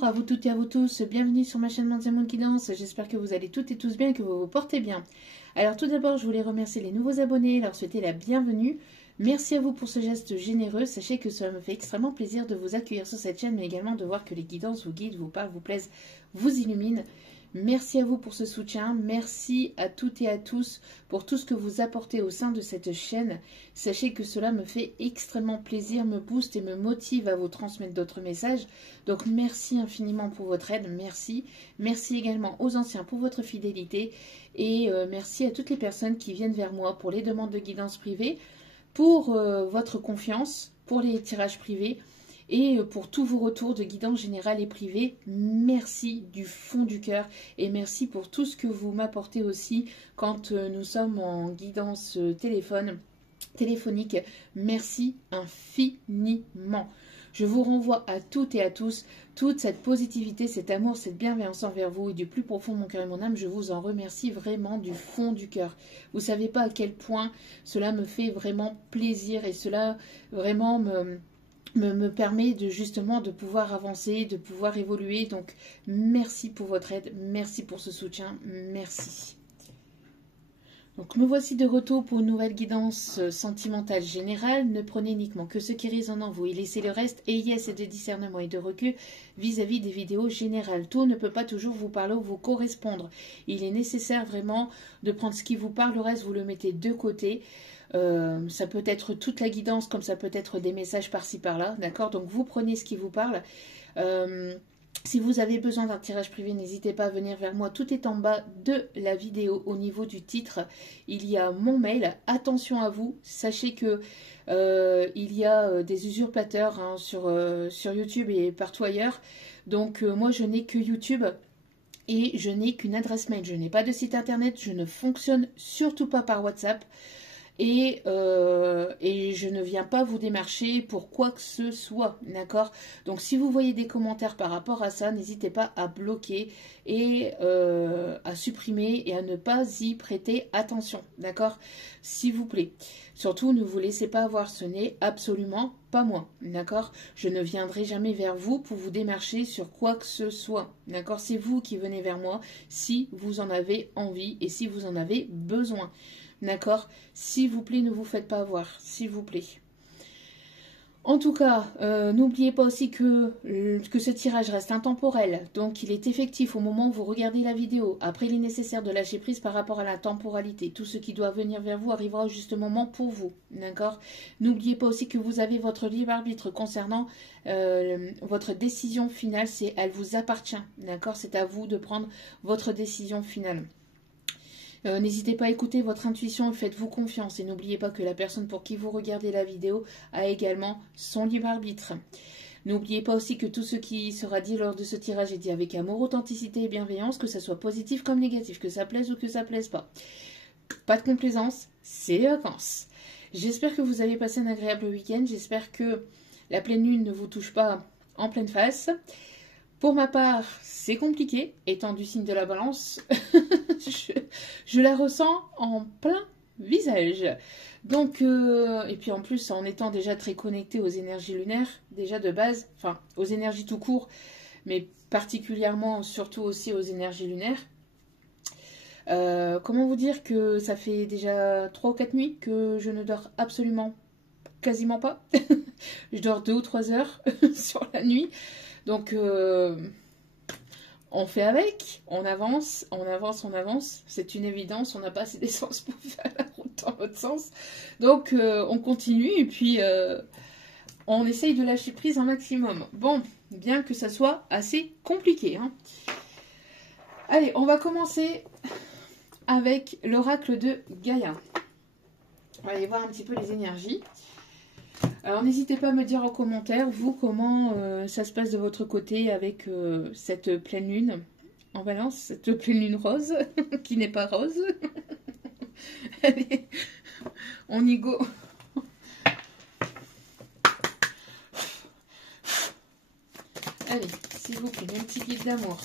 Bonjour à vous toutes et à vous tous, bienvenue sur ma chaîne Mandia Moon Guidance, j'espère que vous allez toutes et tous bien et que vous vous portez bien. Alors tout d'abord, je voulais remercier les nouveaux abonnés, leur souhaiter la bienvenue. Merci à vous pour ce geste généreux, sachez que cela me fait extrêmement plaisir de vous accueillir sur cette chaîne, mais également de voir que les guidances vous guident, vous parlent, vous plaisent, vous illuminent. Merci à vous pour ce soutien, merci à toutes et à tous pour tout ce que vous apportez au sein de cette chaîne. Sachez que cela me fait extrêmement plaisir, me booste et me motive à vous transmettre d'autres messages. Donc merci infiniment pour votre aide, merci. Merci également aux anciens pour votre fidélité et merci à toutes les personnes qui viennent vers moi pour les demandes de guidance privée, pour votre confiance, pour les tirages privés. Et pour tous vos retours de guidance générale et privée, merci du fond du cœur et merci pour tout ce que vous m'apportez aussi quand nous sommes en guidance téléphonique. Merci infiniment. Je vous renvoie à toutes et à tous toute cette positivité, cet amour, cette bienveillance envers vous et du plus profond de mon cœur et mon âme. Je vous en remercie vraiment du fond du cœur. Vous ne savez pas à quel point cela me fait vraiment plaisir et cela vraiment me permet justement de pouvoir avancer, de pouvoir évoluer. Donc merci pour votre aide, merci pour ce soutien, merci. Donc me voici de retour pour une nouvelle guidance sentimentale générale. Ne prenez uniquement que ce qui résonne en vous et laissez le reste. Ayez assez de discernement et de recul vis-à-vis des vidéos générales. Tout ne peut pas toujours vous parler ou vous correspondre. Il est nécessaire vraiment de prendre ce qui vous parle, le reste vous le mettez de côté. Ça peut être toute la guidance comme ça peut être des messages par-ci par-là, d'accord? Donc vous prenez ce qui vous parle. Si vous avez besoin d'un tirage privé, n'hésitez pas à venir vers moi. Tout est en bas de la vidéo au niveau du titre. Il y a mon mail. Attention à vous. Sachez que il y a des usurpateurs hein, sur YouTube et partout ailleurs. Donc moi je n'ai que YouTube. Et je n'ai qu'une adresse mail. Je n'ai pas de site internet. Je ne fonctionne surtout pas par WhatsApp. Et je ne viens pas vous démarcher pour quoi que ce soit, d'accord? Donc si vous voyez des commentaires par rapport à ça, n'hésitez pas à bloquer et à supprimer et à ne pas y prêter attention, d'accord? S'il vous plaît. Surtout, ne vous laissez pas avoir, ce n'est absolument pas moi, d'accord? Je ne viendrai jamais vers vous pour vous démarcher sur quoi que ce soit, d'accord? C'est vous qui venez vers moi si vous en avez envie et si vous en avez besoin. D'accord? S'il vous plaît, ne vous faites pas avoir. S'il vous plaît. En tout cas, n'oubliez pas aussi que ce tirage reste intemporel. Donc, il est effectif au moment où vous regardez la vidéo. Après, il est nécessaire de lâcher prise par rapport à la temporalité. Tout ce qui doit venir vers vous arrivera au juste moment pour vous. D'accord? N'oubliez pas aussi que vous avez votre libre arbitre concernant votre décision finale. Elle vous appartient. D'accord? C'est à vous de prendre votre décision finale. N'hésitez pas à écouter votre intuition et faites-vous confiance. Et n'oubliez pas que la personne pour qui vous regardez la vidéo a également son libre arbitre. N'oubliez pas aussi que tout ce qui sera dit lors de ce tirage est dit avec amour, authenticité et bienveillance, que ça soit positif comme négatif, que ça plaise ou que ça plaise pas. Pas de complaisance, c'est les vacances. J'espère que vous avez passé un agréable week-end. J'espère que la pleine lune ne vous touche pas en pleine face. Pour ma part, c'est compliqué, étant du signe de la balance, je la ressens en plein visage. Donc, et puis en plus, en étant déjà très connectée aux énergies lunaires, déjà de base, enfin aux énergies tout court, mais particulièrement, surtout aussi aux énergies lunaires. Comment vous dire que ça fait déjà 3 ou 4 nuits que je ne dors absolument, quasiment pas. Je dors 2 ou 3 heures sur la nuit. Donc, on fait avec, on avance, on avance, on avance. C'est une évidence, on n'a pas assez d'essence pour faire la route dans l'autre sens. Donc, on continue et puis on essaye de lâcher prise un maximum. Bon, bien que ça soit assez compliqué. Hein. Allez, on va commencer avec l'oracle de Gaïa. On va aller voir un petit peu les énergies. Alors n'hésitez pas à me dire en commentaire, vous, comment ça se passe de votre côté avec cette pleine lune en balance, cette pleine lune rose, qui n'est pas rose. Allez, on y go. Allez, s'il vous plaît, un petit guide d'amour.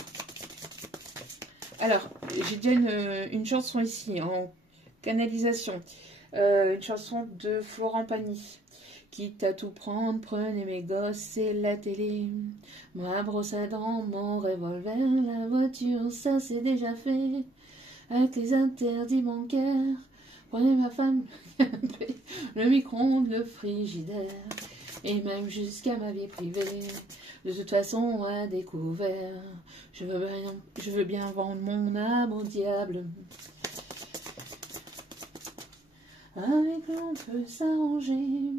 Alors, j'ai déjà une chanson ici, en canalisation. Une chanson de Florent Pagny, Quitte à tout prendre, prenez mes gosses et la télé. Ma brosse à dents, mon revolver, la voiture, ça c'est déjà fait. Avec les interdits bancaires, prenez ma femme, le micro-ondes, le frigidaire. Et même jusqu'à ma vie privée, de toute façon à découvert. Je veux bien vendre mon âme au diable. Avec lui on peut s'arranger,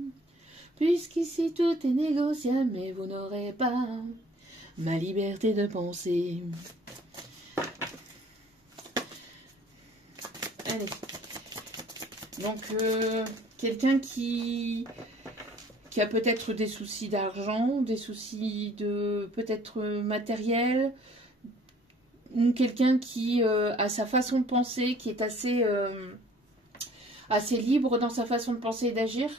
puisqu'ici tout est négociable, mais vous n'aurez pas ma liberté de penser. Allez. Donc, quelqu'un qui a peut-être des soucis d'argent, des soucis de peut-être matériel, ou quelqu'un qui a sa façon de penser, qui est assez libre dans sa façon de penser et d'agir.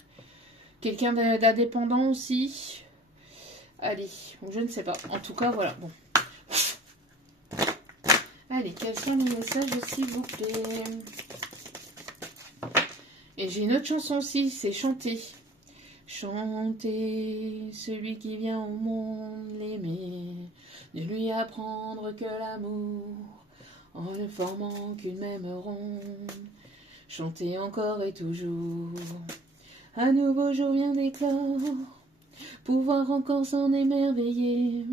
Quelqu'un d'indépendant aussi. Allez, je ne sais pas. En tout cas, voilà. Bon. Allez, quels sont les messages, s'il vous plaît? Et j'ai une autre chanson aussi, c'est Chanter. Chanter, celui qui vient au monde l'aimer, de lui apprendre que l'amour, en ne formant qu'une même ronde, chanter encore et toujours. Un nouveau jour vient d'éclore, pouvoir encore s'en émerveiller.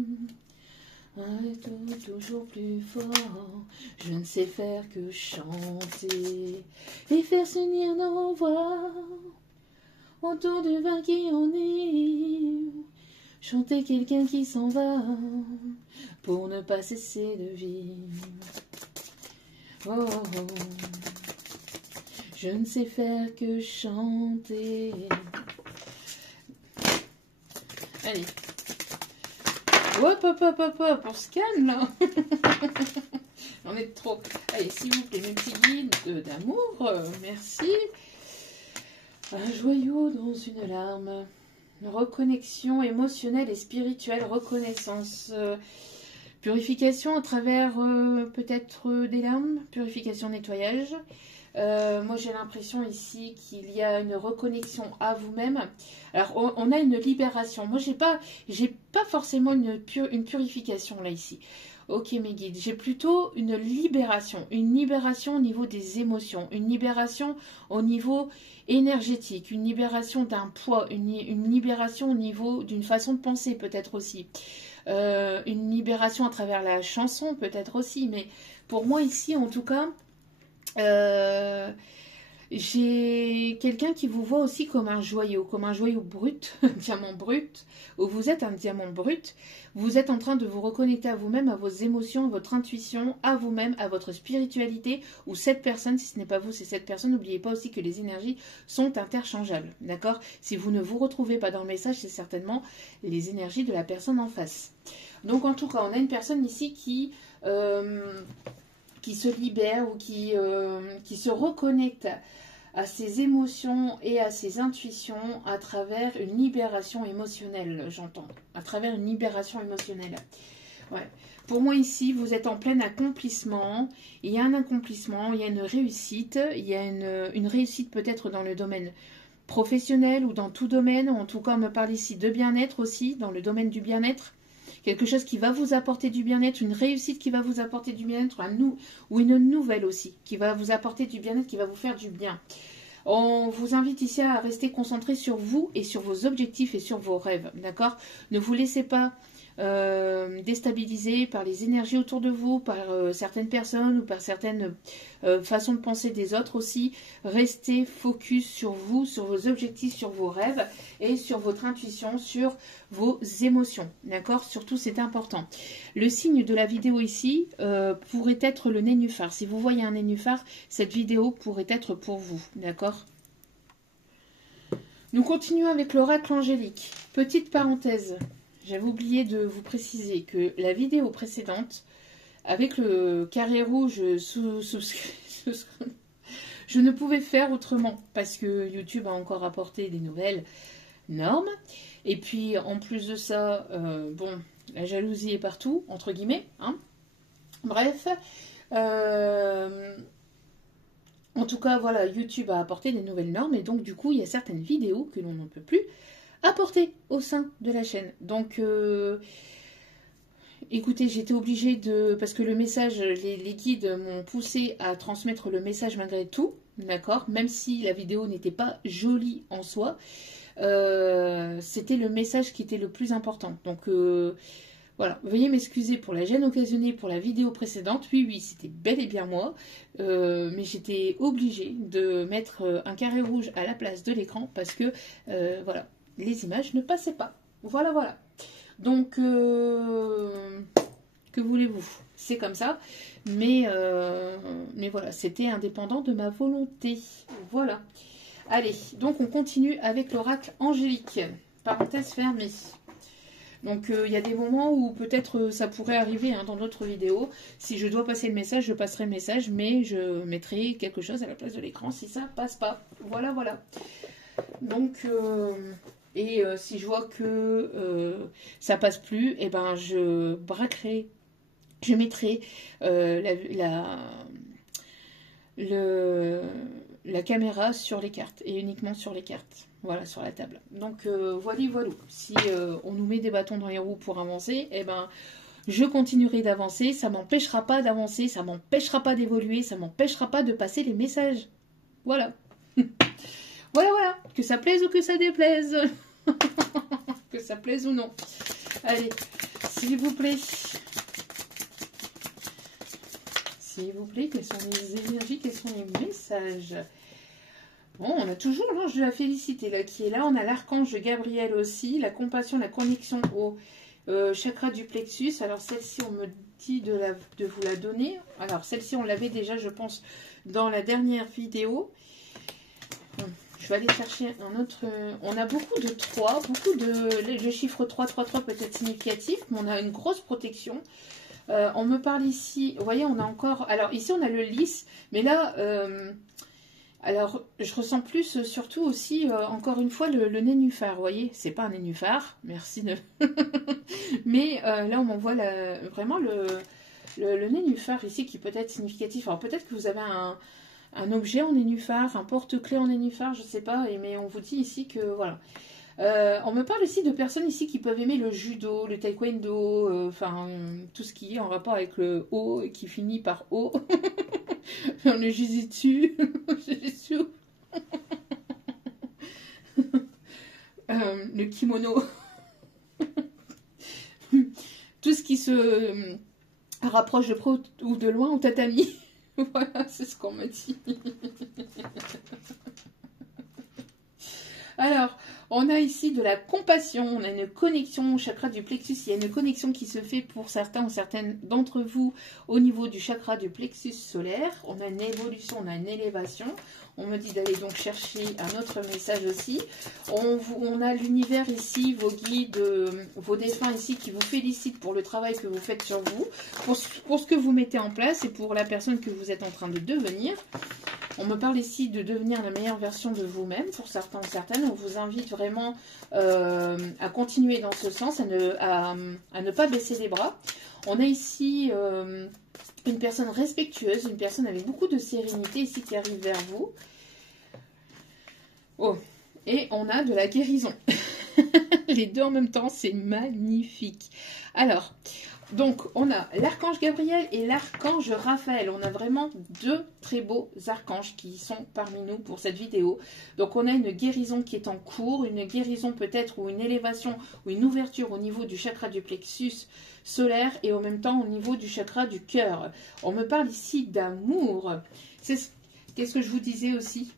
Tout, toujours plus fort, je ne sais faire que chanter et faire s'unir nos voix autour du vin qui enivre. Chanter quelqu'un qui s'en va pour ne pas cesser de vivre. Oh, oh. Je ne sais faire que chanter. Allez. Hop, hop, hop, hop, hop, on se calme là. On est trop. Allez, s'il vous plaît, mes petits guides d'amour, merci. Un joyau dans une larme. Reconnexion émotionnelle et spirituelle, reconnaissance. Purification à travers peut-être des larmes, purification, nettoyage. Moi j'ai l'impression ici qu'il y a une reconnexion à vous-même. Alors on a une libération. Moi j'ai pas forcément une purification là ici. Ok mes guides, j'ai plutôt une libération au niveau des émotions, une libération au niveau énergétique, une libération d'un poids, une libération au niveau d'une façon de penser peut-être aussi. Une libération à travers la chanson peut-être aussi, mais pour moi ici en tout cas, j'ai quelqu'un qui vous voit aussi comme un joyau brut, un diamant brut, où vous êtes un diamant brut, vous êtes en train de vous reconnecter à vous-même, à vos émotions, à votre intuition, à vous-même, à votre spiritualité, ou cette personne, si ce n'est pas vous, c'est cette personne, n'oubliez pas aussi que les énergies sont interchangeables, d'accord? Si vous ne vous retrouvez pas dans le message, c'est certainement les énergies de la personne en face. Donc en tout cas, on a une personne ici qui se libère ou qui se reconnecte à ses émotions et à ses intuitions à travers une libération émotionnelle, j'entends. À travers une libération émotionnelle. Ouais. Pour moi ici, vous êtes en plein accomplissement. Il y a un accomplissement, il y a une réussite. Il y a une réussite peut-être dans le domaine professionnel ou dans tout domaine. En tout cas, on me parle ici de bien-être aussi, dans le domaine du bien-être. Quelque chose qui va vous apporter du bien-être, une réussite qui va vous apporter du bien-être, ou une nouvelle aussi, qui va vous apporter du bien-être, qui va vous faire du bien. On vous invite ici à rester concentré sur vous et sur vos objectifs et sur vos rêves, d'accord? Ne vous laissez pas déstabiliser par les énergies autour de vous, par certaines personnes ou par certaines façons de penser des autres aussi. Restez focus sur vous, sur vos objectifs, sur vos rêves et sur votre intuition, sur vos émotions, d'accord? Surtout, c'est important. Le signe de la vidéo ici pourrait être le nénuphar. Si vous voyez un nénuphar, cette vidéo pourrait être pour vous, d'accord? Nous continuons avec l'oracle angélique. Petite parenthèse. J'avais oublié de vous préciser que la vidéo précédente, avec le carré rouge je ne pouvais faire autrement parce que YouTube a encore apporté des nouvelles normes. Et puis, en plus de ça, bon, la jalousie est partout, entre guillemets. Hein. Bref, en tout cas, voilà, YouTube a apporté des nouvelles normes et donc, du coup, il y a certaines vidéos que l'on ne peut plus apporter au sein de la chaîne. Donc, écoutez, j'étais obligée de... Parce que le message, les guides m'ont poussé à transmettre le message malgré tout, d'accord? Même si la vidéo n'était pas jolie en soi, c'était le message qui était le plus important. Donc, voilà, veuillez m'excuser pour la gêne occasionnée pour la vidéo précédente. Oui, oui, c'était bel et bien moi. Mais j'étais obligée de mettre un carré rouge à la place de l'écran parce que, voilà, les images ne passaient pas. Voilà, voilà. Donc, que voulez-vous? C'est comme ça. Mais voilà, c'était indépendant de ma volonté. Voilà. Allez, donc on continue avec l'oracle angélique. Parenthèse fermée. Donc, il y a des moments où peut-être ça pourrait arriver dans d'autres vidéos. Si je dois passer le message, je passerai le message, mais je mettrai quelque chose à la place de l'écran si ça passe pas. Voilà, voilà. Donc, si je vois que ça passe plus, eh ben, je braquerai, je mettrai la caméra sur les cartes et uniquement sur les cartes. Voilà, sur la table. Donc, voilà. Si on nous met des bâtons dans les roues pour avancer, eh ben, je continuerai d'avancer. Ça m'empêchera pas d'avancer, ça m'empêchera pas d'évoluer, ça m'empêchera pas de passer les messages. Voilà. Voilà, voilà. Que ça plaise ou que ça déplaise. Que ça plaise ou non. Allez, s'il vous plaît. S'il vous plaît, quelles sont les énergies, quels sont les messages? Bon, on a toujours l'ange de la félicité là, qui est là. On a l'archange Gabriel aussi. La compassion, la connexion au chakra du plexus. Alors, celle-ci, on me dit de vous la donner. Alors, celle-ci, on l'avait déjà, je pense, dans la dernière vidéo. Je vais aller chercher un autre... On a beaucoup de 3, beaucoup de... Le chiffre 3 peut être significatif, mais on a une grosse protection. On me parle ici... Vous voyez, on a encore... Alors, ici, on a le lys, mais là... Alors, je ressens plus, surtout aussi, encore une fois, le nénuphar, vous voyez. C'est pas un nénuphar, merci de... Mais là, on m'envoie vraiment le nénuphar ici, qui peut être significatif. Alors, peut-être que vous avez un objet en nénuphar, un porte-clés en nénuphar, je sais pas, mais on vous dit ici que, voilà. On me parle ici de personnes ici qui peuvent aimer le judo, le taekwondo, enfin, tout ce qui est en rapport avec le O et qui finit par O. Le jujitsu, le kimono, tout ce qui se rapproche de près ou de loin au tatami. Voilà, c'est ce qu'on me dit. Alors, on a ici de la compassion, on a une connexion au chakra du plexus. Il y a une connexion qui se fait pour certains ou certaines d'entre vous au niveau du chakra du plexus solaire. On a une évolution, on a une élévation. On me dit d'aller donc chercher un autre message aussi. On a l'univers ici, vos guides, vos défunts ici qui vous félicitent pour le travail que vous faites sur vous, pour ce que vous mettez en place et pour la personne que vous êtes en train de devenir. On me parle ici de devenir la meilleure version de vous-même pour certains ou certaines. On vous invite vraiment à continuer dans ce sens, à ne pas baisser les bras. On a ici une personne respectueuse, une personne avec beaucoup de sérénité ici qui arrive vers vous. Oh, et on a de la guérison. Les deux en même temps, c'est magnifique. Alors... Donc, on a l'archange Gabriel et l'archange Raphaël. On a vraiment deux très beaux archanges qui sont parmi nous pour cette vidéo. Donc, on a une guérison qui est en cours, une guérison peut-être ou une élévation ou une ouverture au niveau du chakra du plexus solaire et en même temps au niveau du chakra du cœur. On me parle ici d'amour. Qu'est-ce que je vous disais aussi?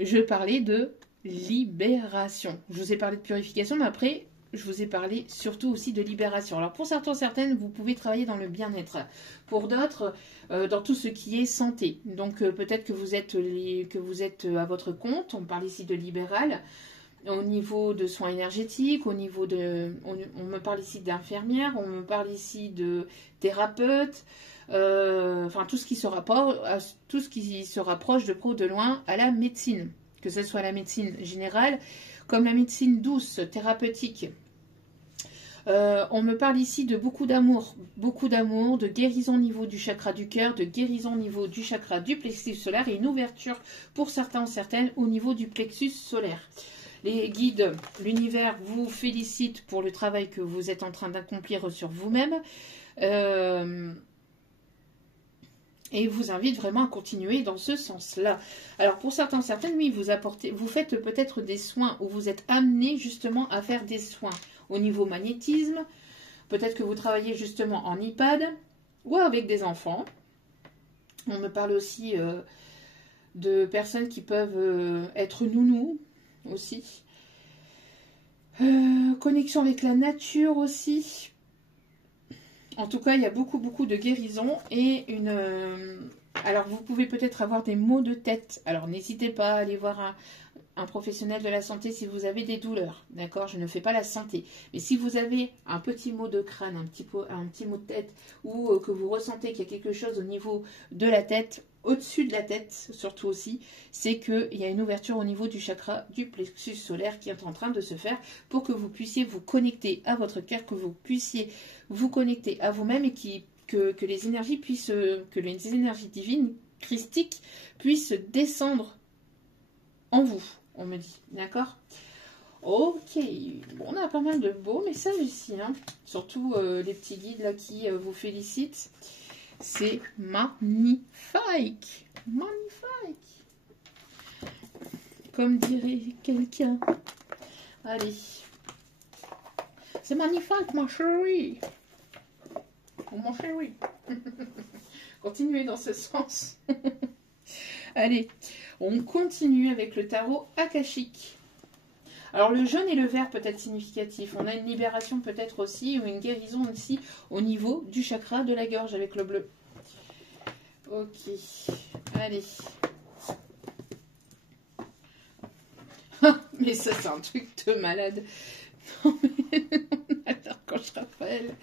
Je parlais de libération. Je vous ai parlé de purification, mais après... je vous ai parlé surtout aussi de libération. Alors pour certains, certaines, vous pouvez travailler dans le bien-être. Pour d'autres, dans tout ce qui est santé. Donc peut-être que vous êtes à votre compte. On parle ici de libéral. Au niveau de soins énergétiques, au niveau de... On me parle ici d'infirmière, on me parle ici de thérapeute. Enfin tout ce qui se rapproche de près ou de loin à la médecine. Que ce soit la médecine générale, comme la médecine douce, thérapeutique. On me parle ici de beaucoup d'amour, de guérison au niveau du chakra du cœur, de guérison au niveau du chakra du plexus solaire et une ouverture pour certains ou certaines au niveau du plexus solaire. Les guides, l'univers vous félicite pour le travail que vous êtes en train d'accomplir sur vous-même. Et vous invite vraiment à continuer dans ce sens-là. Alors pour certains, certaines, oui, vous faites peut-être des soins ou vous êtes amené justement à faire des soins au niveau magnétisme. Peut-être que vous travaillez justement en EHPAD ou avec des enfants. On me parle aussi de personnes qui peuvent être nounous aussi. Connexion avec la nature aussi. En tout cas, il y a beaucoup de guérison et une... alors, vous pouvez peut-être avoir des maux de tête. Alors, n'hésitez pas à aller voir un professionnel de la santé si vous avez des douleurs. D'accord? Je ne fais pas la santé. Mais si vous avez un petit mot de crâne, un petit mot de tête, ou que vous ressentez qu'il y a quelque chose au niveau de la tête, au-dessus de la tête, surtout aussi, c'est qu'il y a une ouverture au niveau du chakra du plexus solaire qui est en train de se faire pour que vous puissiez vous connecter à votre cœur, que vous puissiez vous connecter à vous-même et que les énergies puissent, que les énergies divines, christiques, puissent descendre en vous, on me dit. D'accord? Ok, bon, on a pas mal de beaux messages ici, hein. Surtout les petits guides là qui vous félicitent. C'est magnifique, magnifique, comme dirait quelqu'un. Allez, c'est magnifique, ma chérie. Oh, mon chéri. Continuez dans ce sens. Allez, on continue avec le tarot akashique. Alors le jaune et le vert peut être significatif. On a une libération peut-être aussi, ou une guérison aussi au niveau du chakra de la gorge avec le bleu. Ok, allez. Mais ça c'est un truc de malade. Non mais on a l'archange Raphaël.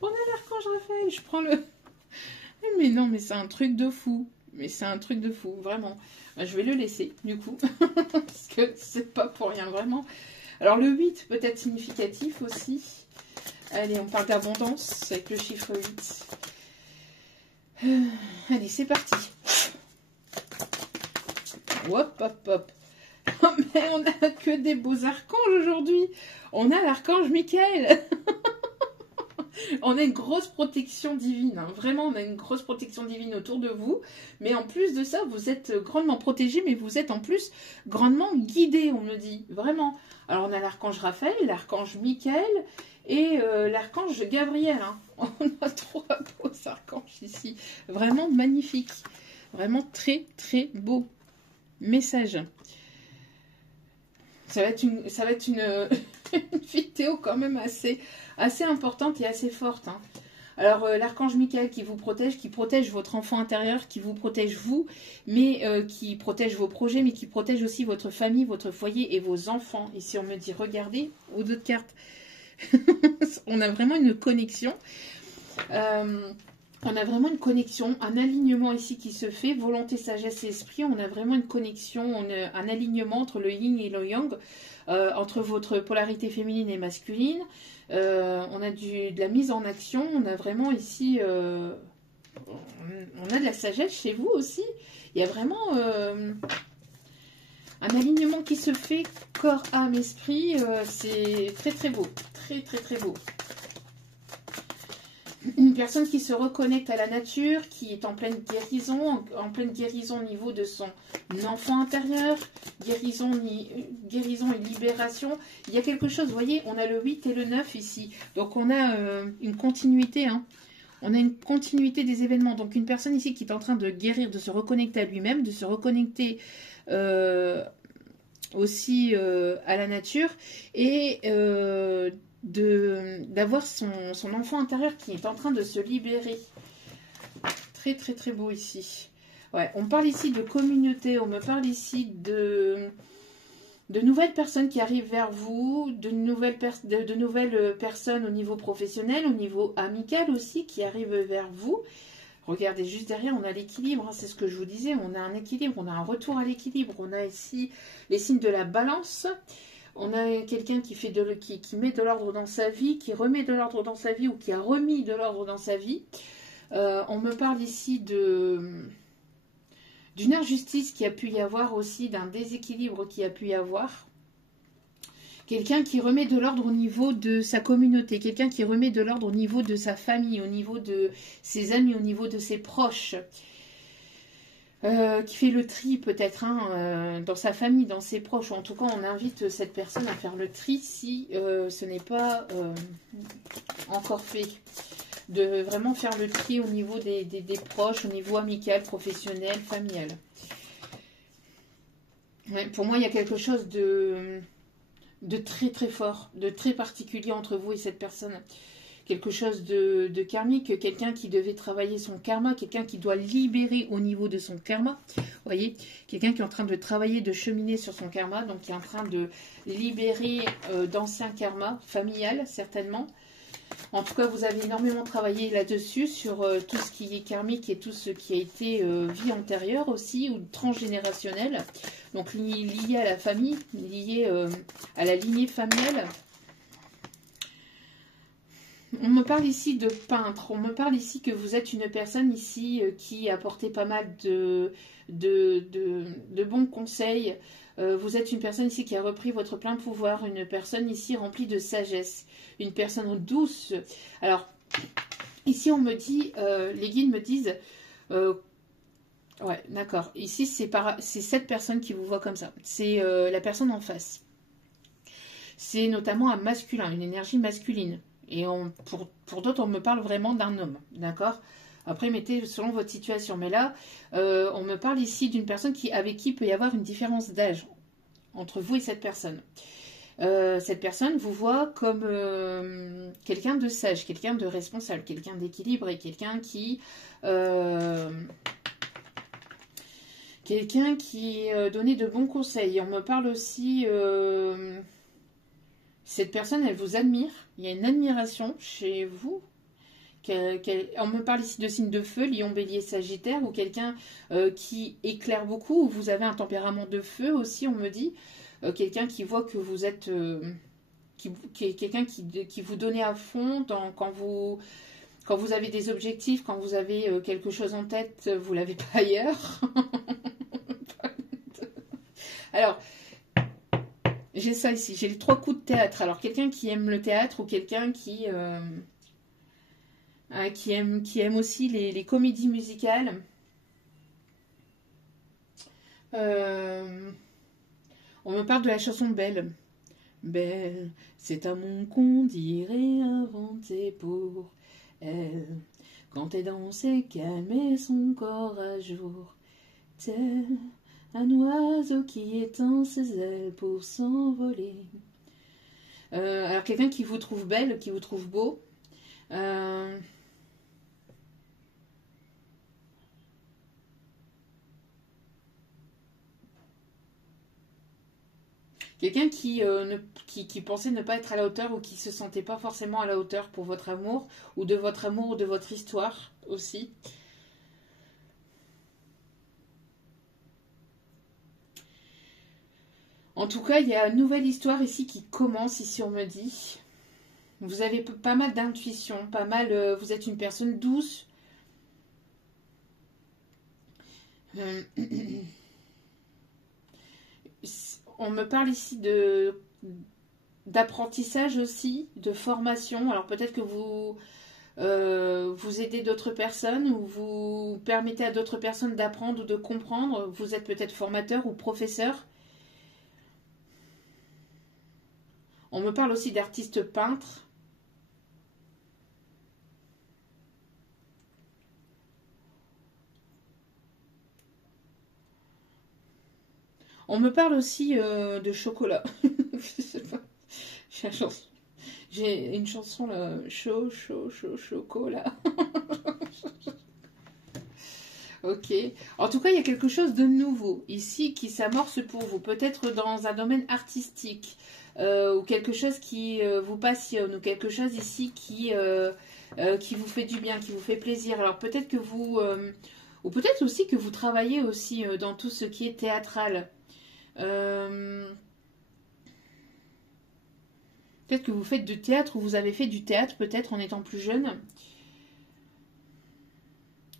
On a l'archange Raphaël, je prends le... Mais non, mais c'est un truc de fou. Mais c'est un truc de fou, vraiment. Je vais le laisser, du coup. Parce que c'est pas pour rien, vraiment. Alors, le 8 peut être significatif aussi. Allez, on parle d'abondance avec le chiffre 8. Allez, c'est parti. Hop, hop, hop. Mais on a que des beaux archanges aujourd'hui. On a l'archange Michael. On a une grosse protection divine, hein. Vraiment, on a une grosse protection divine autour de vous. Mais en plus de ça, vous êtes grandement protégé, mais vous êtes en plus grandement guidé, on me dit. Vraiment. Alors, on a l'archange Raphaël, l'archange Michael et l'archange Gabriel, hein. On a 3 beaux archanges ici. Vraiment magnifique. Vraiment très, très beau message. Ça va être une vidéo quand même assez importante et assez forte, hein. Alors, l'archange Michael qui protège votre enfant intérieur, qui vous protège vous, mais qui protège vos projets, mais qui protège aussi votre famille, votre foyer et vos enfants. Ici, on me dit, regardez, aux autres cartes, on a vraiment une connexion. On a vraiment une connexion, un alignement ici qui se fait, volonté, sagesse et esprit. On a vraiment une connexion, un alignement entre le yin et le yang, entre votre polarité féminine et masculine. On a de la mise en action, on a vraiment ici, on a de la sagesse chez vous aussi. Il y a vraiment un alignement qui se fait, corps, âme, esprit. C'est très très beau, très très très beau. Une personne qui se reconnecte à la nature, qui est en pleine guérison au niveau de son enfant intérieur, guérison et libération. Il y a quelque chose, vous voyez, on a le 8 et le 9 ici. Donc on a une continuité, hein. On a une continuité des événements. Donc une personne ici qui est en train de guérir, de se reconnecter à lui-même, de se reconnecter aussi à la nature et d'avoir son enfant intérieur qui est en train de se libérer. Très très très beau ici. Ouais, on parle ici de communauté, on me parle ici de nouvelles personnes qui arrivent vers vous, de nouvelles personnes au niveau professionnel, au niveau amical aussi qui arrivent vers vous. Regardez, juste derrière, on a l'équilibre, hein, c'est ce que je vous disais, on a un équilibre, on a un retour à l'équilibre. On a ici les signes de la balance. On a quelqu'un qui met de l'ordre dans sa vie, qui remet de l'ordre dans sa vie ou qui a remis de l'ordre dans sa vie. On me parle ici d'une injustice qui a pu y avoir aussi, d'un déséquilibre qui a pu y avoir. Quelqu'un qui remet de l'ordre au niveau de sa communauté, quelqu'un qui remet de l'ordre au niveau de sa famille, au niveau de ses amis, au niveau de ses proches, qui fait le tri peut-être dans sa famille, dans ses proches. Ou en tout cas, on invite cette personne à faire le tri si ce n'est pas encore fait. De vraiment faire le tri au niveau des proches, au niveau amical, professionnel, familial. Ouais, pour moi, il y a quelque chose de très très fort, de très particulier entre vous et cette personne. Quelque chose de karmique, quelqu'un qui devait travailler son karma, quelqu'un qui doit libérer au niveau de son karma. Vous voyez, quelqu'un qui est en train de travailler, de cheminer sur son karma, donc qui est en train de libérer d'anciens karmas, familial certainement. En tout cas, vous avez énormément travaillé là-dessus, sur tout ce qui est karmique et tout ce qui a été vie antérieure aussi, ou transgénérationnelle. Donc lié à la famille, lié à la lignée familiale. On me parle ici de peintre, on me parle ici que vous êtes une personne ici qui a apporté pas mal de bons conseils. Vous êtes une personne ici qui a repris votre plein pouvoir, une personne ici remplie de sagesse, une personne douce. Alors, ici on me dit, les guides me disent, ouais, d'accord, ici c'est cette personne qui vous voit comme ça, c'est la personne en face. C'est notamment un masculin, une énergie masculine. Et pour d'autres, on me parle vraiment d'un homme, d'accord? Après, mettez selon votre situation. Mais là, on me parle ici d'une personne avec qui il peut y avoir une différence d'âge entre vous et cette personne. Cette personne vous voit comme quelqu'un de sage, quelqu'un de responsable, quelqu'un d'équilibré, quelqu'un qui donnait de bons conseils. On me parle aussi... cette personne, elle vous admire. Il y a une admiration chez vous. On me parle ici de signes de feu, lion, bélier, sagittaire, ou quelqu'un qui éclaire beaucoup, ou vous avez un tempérament de feu aussi, on me dit. Quelqu'un qui voit que vous êtes... quelqu'un qui vous donne à fond quand vous avez des objectifs, quand vous avez quelque chose en tête, vous ne l'avez pas ailleurs. Alors... j'ai ça ici, j'ai les 3 coups de théâtre. Alors, quelqu'un qui aime le théâtre ou quelqu'un qui aime aussi les comédies musicales. On me parle de la chanson Belle. Belle, c'est un monde qu'on dirait inventé pour elle. Quand elle danse et qu'elle met son corps à jour, tel un oiseau qui étend ses ailes pour s'envoler. Alors, quelqu'un qui vous trouve belle, qui vous trouve beau. Quelqu'un qui pensait ne pas être à la hauteur ou qui ne se sentait pas forcément à la hauteur pour votre amour ou de votre histoire aussi. En tout cas, il y a une nouvelle histoire ici qui commence, ici on me dit. Vous avez pas mal d'intuition, pas mal... vous êtes une personne douce. On me parle ici d'apprentissage aussi, de formation. Alors peut-être que vous aidez d'autres personnes ou vous permettez à d'autres personnes d'apprendre ou de comprendre. Vous êtes peut-être formateur ou professeur. On me parle aussi d'artistes peintres. On me parle aussi de chocolat. Je sais pas. J'ai une chanson là. Chocolat. Ok. En tout cas, il y a quelque chose de nouveau ici qui s'amorce pour vous. Peut-être dans un domaine artistique. Ou quelque chose qui vous passionne. Ou quelque chose ici qui vous fait du bien, qui vous fait plaisir. Alors peut-être que vous... ou peut-être aussi que vous travaillez aussi dans tout ce qui est théâtral. Peut-être que vous faites du théâtre ou vous avez fait du théâtre peut-être en étant plus jeune.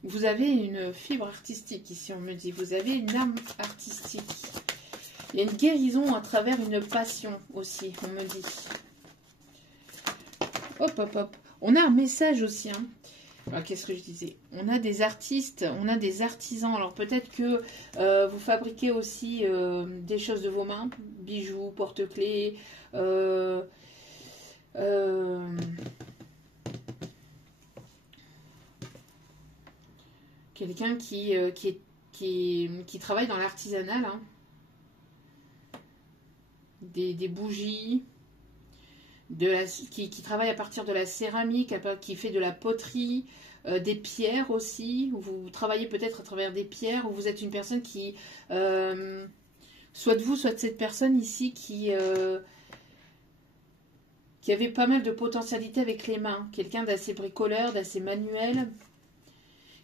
Vous avez une fibre artistique ici, on me dit. Vous avez une âme artistique. Il y a une guérison à travers une passion aussi, on me dit. Hop, hop, hop. On a un message aussi, hein. Qu'est-ce que je disais? On a des artistes, on a des artisans. Alors peut-être que vous fabriquez aussi des choses de vos mains, bijoux, porte-clés, quelqu'un qui travaille dans l'artisanal, hein. Des bougies, qui travaille à partir de la céramique, qui fait de la poterie, des pierres aussi, où vous travaillez peut-être à travers des pierres, où vous êtes une personne qui, soit de vous, soit de cette personne ici, qui avait pas mal de potentialité avec les mains, quelqu'un d'assez bricoleur, d'assez manuel,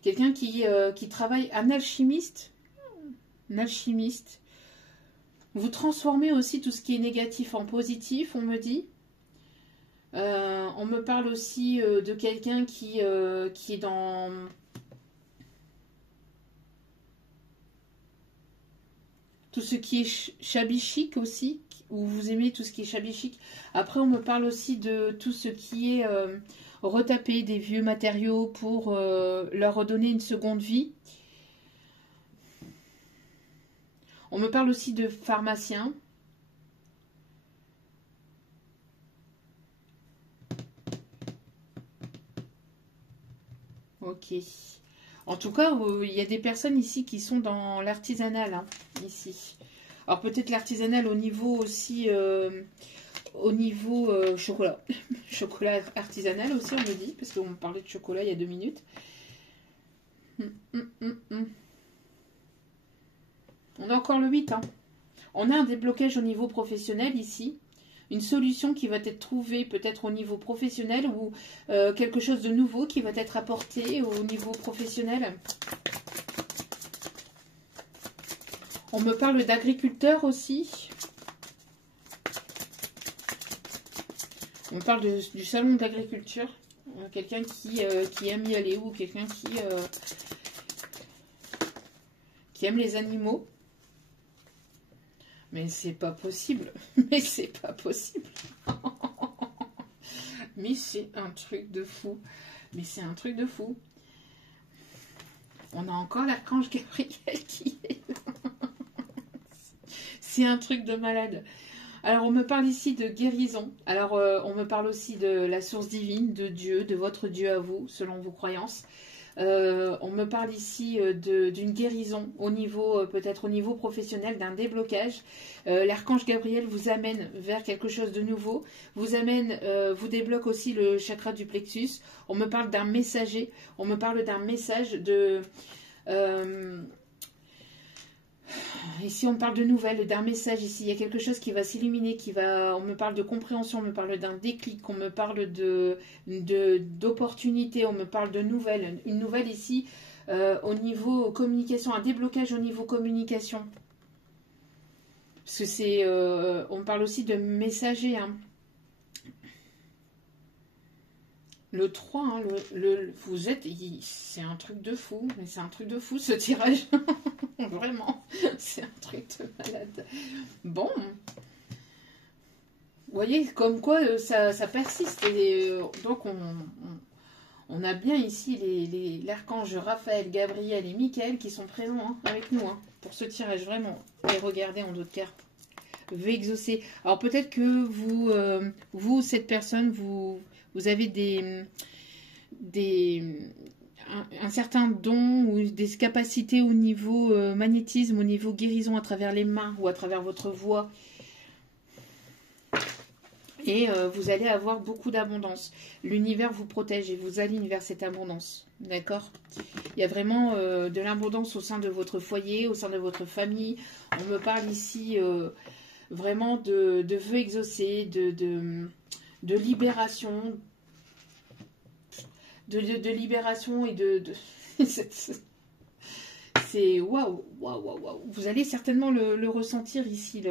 quelqu'un qui travaille, un alchimiste, Vous transformez aussi tout ce qui est négatif en positif, on me dit. On me parle aussi de quelqu'un qui est dans... tout ce qui est shabby chic aussi, où vous aimez tout ce qui est shabby chic. Après, on me parle aussi de tout ce qui est retaper des vieux matériaux pour leur redonner une seconde vie. On me parle aussi de pharmacien. Ok. En tout cas, il y a des personnes ici qui sont dans l'artisanal, hein, ici. Alors peut-être l'artisanal au niveau aussi, au niveau chocolat. Chocolat artisanal aussi, on me dit, parce qu'on me parlait de chocolat il y a 2 minutes. On a encore le 8, hein. On a un déblocage au niveau professionnel ici. Une solution qui va être trouvée peut-être au niveau professionnel ou quelque chose de nouveau qui va être apporté au niveau professionnel. On me parle d'agriculteurs aussi. On me parle du salon de l'agriculture. Quelqu'un qui aime y aller ou quelqu'un qui aime les animaux. Mais c'est pas possible. Mais c'est pas possible. Mais c'est un truc de fou. Mais c'est un truc de fou. On a encore l'archange Gabriel qui est là. C'est un truc de malade. Alors, on me parle ici de guérison. Alors, on me parle aussi de la source divine, de Dieu, de votre Dieu à vous, selon vos croyances. On me parle ici d'une guérison au niveau, peut-être au niveau professionnel, d'un déblocage. L'archange Gabriel vous amène vers quelque chose de nouveau, vous débloque aussi le chakra du plexus. On me parle d'un messager, on me parle d'un message de... ici, on parle de nouvelles, d'un message ici. Il y a quelque chose qui va s'illuminer, on me parle de compréhension, on me parle d'un déclic, on me parle d'opportunité, on me parle de nouvelles. Une nouvelle ici, au niveau communication, un déblocage au niveau communication. Parce que c'est... on parle aussi de messager, hein. Le 3, hein, vous êtes... C'est un truc de fou, mais c'est un truc de fou ce tirage. Vraiment, c'est un truc de malade. Bon, vous voyez, comme quoi ça persiste. Et, donc, on a bien ici l'archange Raphaël, Gabriel et Michael qui sont présents, hein, avec nous, hein, pour ce tirage, vraiment. Et regardez en d'autres cartes. Veut exaucer. Alors, peut-être que vous, cette personne, vous avez un certain don ou des capacités au niveau magnétisme, au niveau guérison à travers les mains ou à travers votre voix. Et vous allez avoir beaucoup d'abondance. L'univers vous protège et vous aligne vers cette abondance. D'accord? Il y a vraiment de l'abondance au sein de votre foyer, au sein de votre famille. On me parle ici vraiment de vœux exaucés, de libération, de libération et c'est waouh, waouh, waouh, waouh. Vous allez certainement le ressentir ici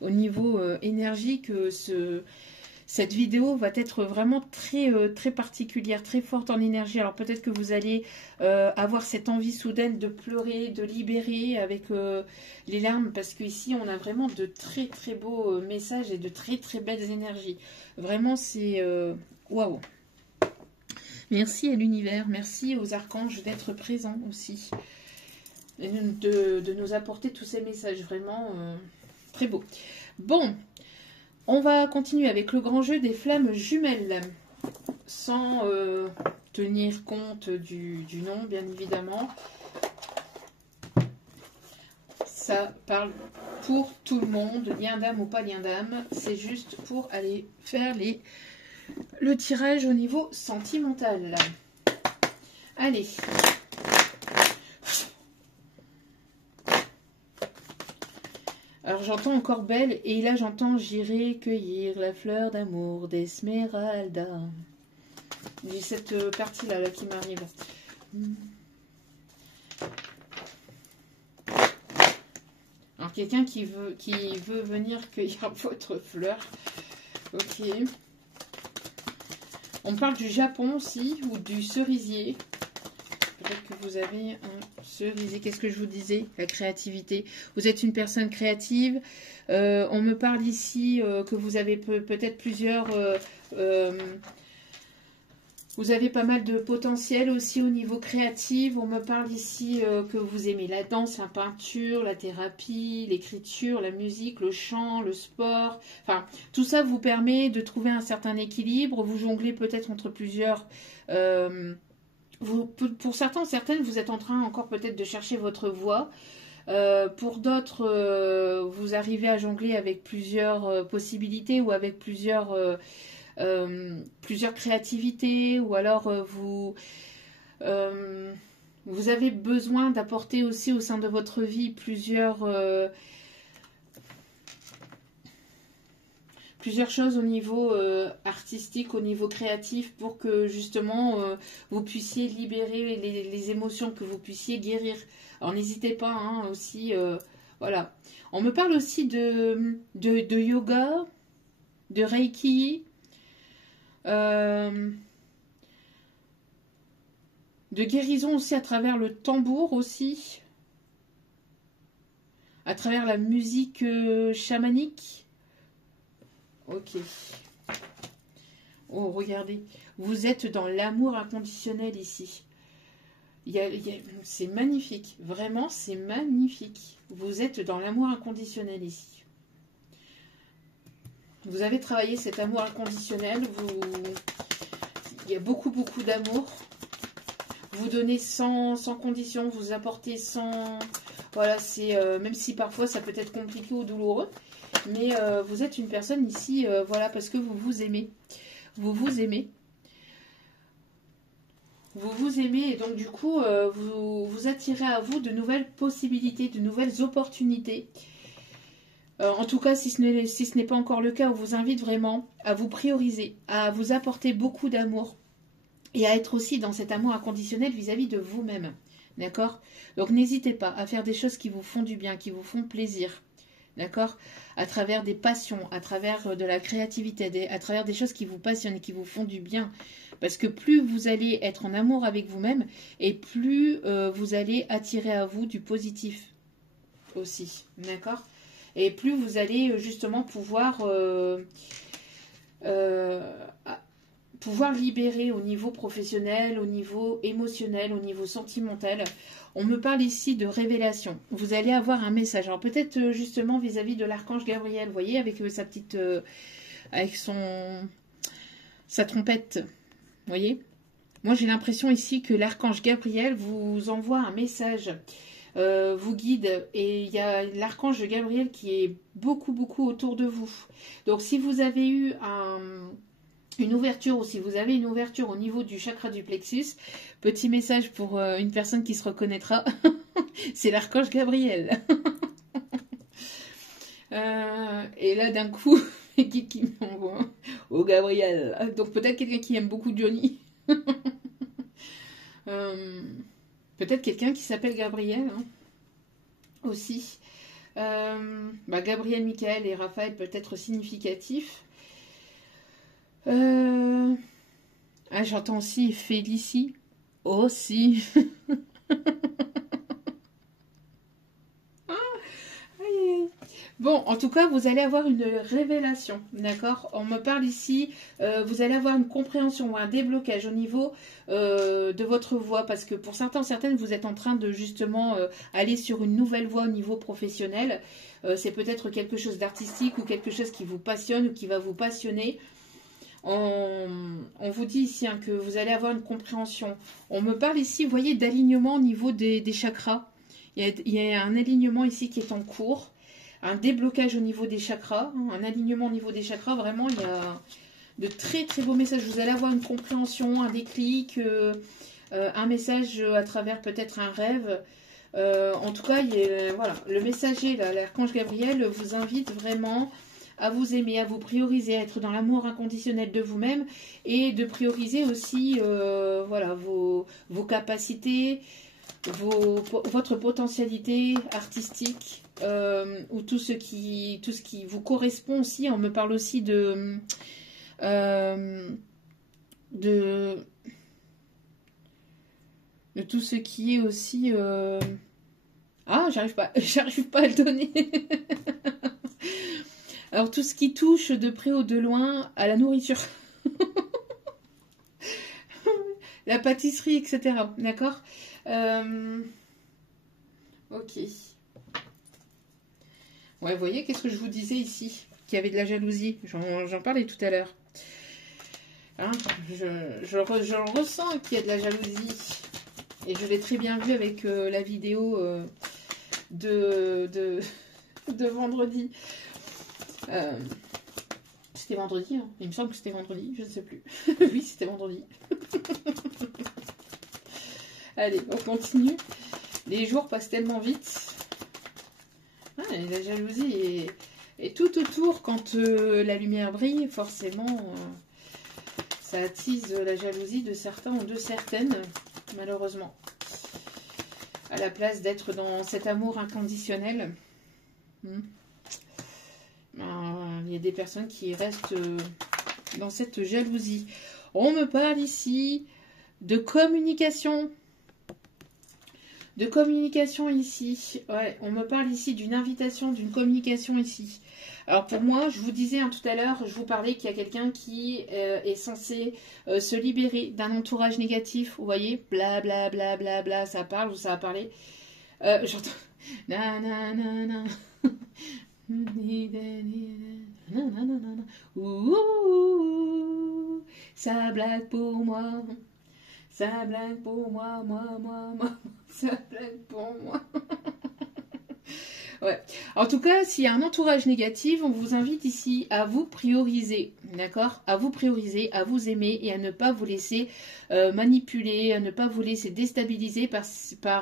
au niveau énergique, Cette vidéo va être vraiment très particulière, très forte en énergie. Alors peut-être que vous allez avoir cette envie soudaine de pleurer, de libérer avec les larmes, parce qu'ici on a vraiment de très beaux messages et de très belles énergies. Vraiment c'est waouh. Merci à l'univers, merci aux archanges d'être présents aussi, et de nous apporter tous ces messages, vraiment très beaux. Bon, on va continuer avec le grand jeu des flammes jumelles, sans tenir compte du nom, bien évidemment. Ça parle pour tout le monde, lien d'âme ou pas lien d'âme. C'est juste pour aller faire le tirage au niveau sentimental. Allez. Alors j'entends encore belle, et là j'entends j'irai cueillir la fleur d'amour d'Esmeralda. J'ai cette partie-là là, qui m'arrive. Alors quelqu'un qui veut venir cueillir votre fleur. Ok. On parle du Japon aussi, ou du cerisier. Peut-être que vous avez un cerisier. Qu'est-ce que je vous disais? La créativité. Vous êtes une personne créative. On me parle ici que vous avez peut-être plusieurs... vous avez pas mal de potentiel aussi au niveau créatif. On me parle ici que vous aimez la danse, la peinture, la thérapie, l'écriture, la musique, le chant, le sport. Enfin, tout ça vous permet de trouver un certain équilibre. Vous jonglez peut-être entre plusieurs... pour certains, certaines, vous êtes en train encore peut-être de chercher votre voie. Pour d'autres, vous arrivez à jongler avec plusieurs possibilités ou avec plusieurs créativités, ou alors vous avez besoin d'apporter aussi au sein de votre vie plusieurs choses au niveau artistique, au niveau créatif, pour que justement vous puissiez libérer les émotions, que vous puissiez guérir. Alors n'hésitez pas hein, aussi, voilà. On me parle aussi de yoga, de Reiki, de guérison aussi à travers le tambour aussi, à travers la musique chamanique. Ok. Oh, regardez. Vous êtes dans l'amour inconditionnel ici. C'est magnifique. Vraiment, c'est magnifique. Vous êtes dans l'amour inconditionnel ici. Vous avez travaillé cet amour inconditionnel. Il y a beaucoup d'amour. Vous donnez sans condition. Vous apportez sans... Voilà, c'est... même si parfois ça peut être compliqué ou douloureux. Mais vous êtes une personne ici, voilà, parce que vous vous aimez. Vous vous aimez. Vous vous aimez et donc du coup, vous attirez à vous de nouvelles possibilités, de nouvelles opportunités. En tout cas, si ce n'est pas encore le cas, on vous invite vraiment à vous prioriser, à vous apporter beaucoup d'amour et à être aussi dans cet amour inconditionnel vis-à-vis de vous-même. D'accord? Donc n'hésitez pas à faire des choses qui vous font du bien, qui vous font plaisir. D'accord? À travers des passions, à travers de la créativité, à travers des choses qui vous passionnent et qui vous font du bien. Parce que plus vous allez être en amour avec vous-même, et plus vous allez attirer à vous du positif aussi. D'accord? Et plus vous allez justement pouvoir libérer au niveau professionnel, au niveau émotionnel, au niveau sentimental. On me parle ici de révélation. Vous allez avoir un message. Alors peut-être justement vis-à-vis de l'archange Gabriel, vous voyez, avec sa petite... avec sa trompette. Vous voyez? Moi j'ai l'impression ici que l'archange Gabriel vous envoie un message, vous guide. Et il y a l'archange Gabriel qui est beaucoup autour de vous. Donc si vous avez eu une ouverture, ou si vous avez une ouverture au niveau du chakra du plexus, petit message pour une personne qui se reconnaîtra, c'est l'archange Gabriel. Et là d'un coup, qui m'envoie au Gabriel. Donc peut-être quelqu'un qui aime beaucoup Johnny. Peut-être quelqu'un qui s'appelle Gabriel hein, aussi. Gabriel, Michael et Raphaël peut être significatifs. Ah, j'entends aussi Félicie. Aussi. Bon, en tout cas, vous allez avoir une révélation, d'accord? On me parle ici, vous allez avoir une compréhension ou un déblocage au niveau de votre voix, parce que pour certains, certaines, vous êtes en train de justement aller sur une nouvelle voie au niveau professionnel. C'est peut-être quelque chose d'artistique ou quelque chose qui vous passionne ou qui va vous passionner. On vous dit ici hein, que vous allez avoir une compréhension. On me parle ici, vous voyez, d'alignement au niveau des chakras. Il y a un alignement ici qui est en cours. Un déblocage au niveau des chakras, un alignement au niveau des chakras. Vraiment, il y a de très très beaux messages. Vous allez avoir une compréhension, un déclic, un message à travers peut-être un rêve. En tout cas, voilà, le messager, l'archange Gabriel, vous invite vraiment à vous aimer, à vous prioriser, à être dans l'amour inconditionnel de vous-même et de prioriser aussi voilà, vos capacités, votre potentialité artistique ou tout ce qui vous correspond aussi. On me parle aussi de tout ce qui est aussi ah, j'arrive pas à le donner. Alors tout ce qui touche de près ou de loin à la nourriture, la pâtisserie, etc. D'accord. Ok. Ouais, vous voyez, qu'est-ce que je vous disais ici? Qu'il y avait de la jalousie. J'en parlais tout à l'heure. Hein, je ressens qu'il y a de la jalousie. Et je l'ai très bien vu avec la vidéo de vendredi. C'était vendredi, hein. Il me semble que c'était vendredi, je ne sais plus. Oui, c'était vendredi. Allez, on continue. Les jours passent tellement vite. Ah, la jalousie est tout autour quand la lumière brille. Forcément, ça attise la jalousie de certains ou de certaines, malheureusement. À la place d'être dans cet amour inconditionnel. Il y a des personnes qui restent dans cette jalousie. On me parle ici de communication. De communication ici. Ouais, on me parle ici d'une invitation, d'une communication ici. Alors pour moi, je vous disais tout à l'heure, je vous parlais qu'il y a quelqu'un qui est censé se libérer d'un entourage négatif. Vous voyez, bla bla bla bla bla, ça parle ou ça a parlé. J'entends na na na na. Ouh, ça blague pour moi. Ça blague pour moi, moi. Ça blague pour moi. Ouais. En tout cas, s'il y a un entourage négatif, on vous invite ici à vous prioriser, d'accord? À vous prioriser, à vous aimer et à ne pas vous laisser manipuler, à ne pas vous laisser déstabiliser par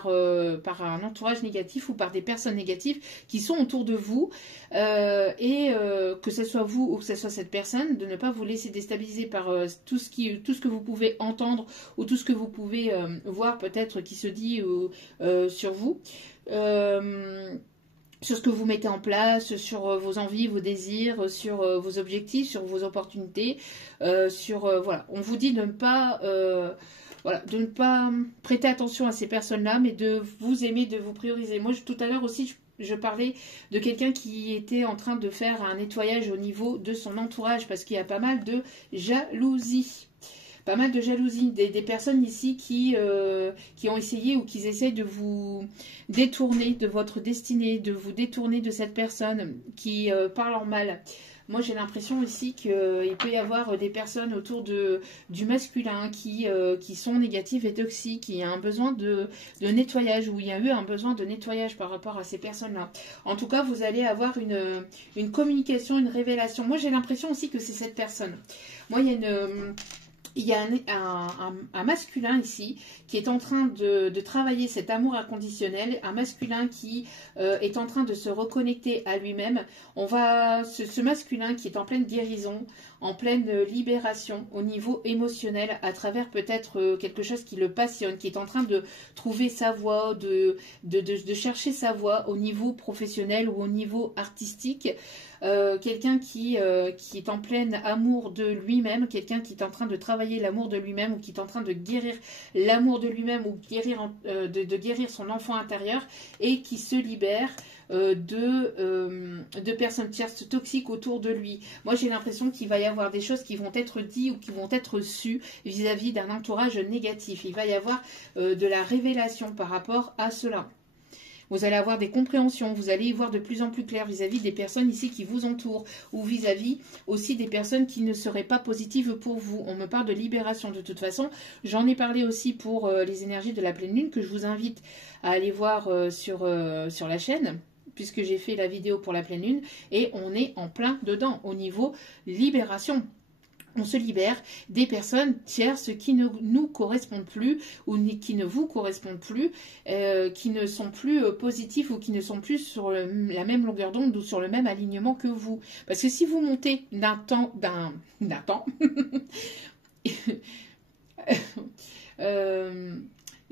un entourage négatif ou par des personnes négatives qui sont autour de vous et que ce soit vous ou que ce soit cette personne, de ne pas vous laisser déstabiliser par tout ce que vous pouvez entendre ou tout ce que vous pouvez voir peut-être qui se dit sur vous. Sur ce que vous mettez en place, sur vos envies, vos désirs, sur vos objectifs, sur vos opportunités, voilà. On vous dit de ne pas prêter attention à ces personnes-là, mais de vous aimer, de vous prioriser. Moi, tout à l'heure aussi, je parlais de quelqu'un qui était en train de faire un nettoyage au niveau de son entourage, parce qu'il y a pas mal de jalousie. Pas mal de jalousie, des personnes ici qui ont essayé ou qui essaient de vous détourner de votre destinée, de vous détourner de cette personne qui parle en mal. Moi, j'ai l'impression ici qu'il peut y avoir des personnes autour du masculin qui sont négatives et toxiques. Il y a un besoin de nettoyage, ou il y a eu un besoin de nettoyage par rapport à ces personnes-là. En tout cas, vous allez avoir une communication, une révélation. Moi, j'ai l'impression aussi que c'est cette personne. Moi, il y a il y a un masculin ici qui est en train de travailler cet amour inconditionnel, un masculin qui est en train de se reconnecter à lui-même. Ce masculin qui est en pleine guérison, en pleine libération au niveau émotionnel, à travers peut-être quelque chose qui le passionne, qui est en train de trouver sa voie, de chercher sa voie au niveau professionnel ou au niveau artistique. Quelqu'un qui est en plein amour de lui-même, quelqu'un qui est en train de travailler l'amour de lui-même, ou qui est en train de guérir l'amour de lui-même, ou de guérir son enfant intérieur, et qui se libère de personnes tierces toxiques autour de lui. Moi, j'ai l'impression qu'il va y avoir des choses qui vont être dites ou qui vont être sues vis-à-vis d'un entourage négatif. Il va y avoir de la révélation par rapport à cela. Vous allez avoir des compréhensions, vous allez y voir de plus en plus clair vis-à-vis des personnes ici qui vous entourent, ou vis-à-vis aussi des personnes qui ne seraient pas positives pour vous. On me parle de libération de toute façon. J'en ai parlé aussi pour les énergies de la pleine lune, que je vous invite à aller voir sur la chaîne, puisque j'ai fait la vidéo pour la pleine lune, et on est en plein dedans, au niveau libération. On se libère des personnes tierces qui ne nous correspondent plus ou qui ne vous correspondent plus, qui ne sont plus positifs ou qui ne sont plus sur la même longueur d'onde ou sur le même alignement que vous. Parce que si vous montez d'un temps,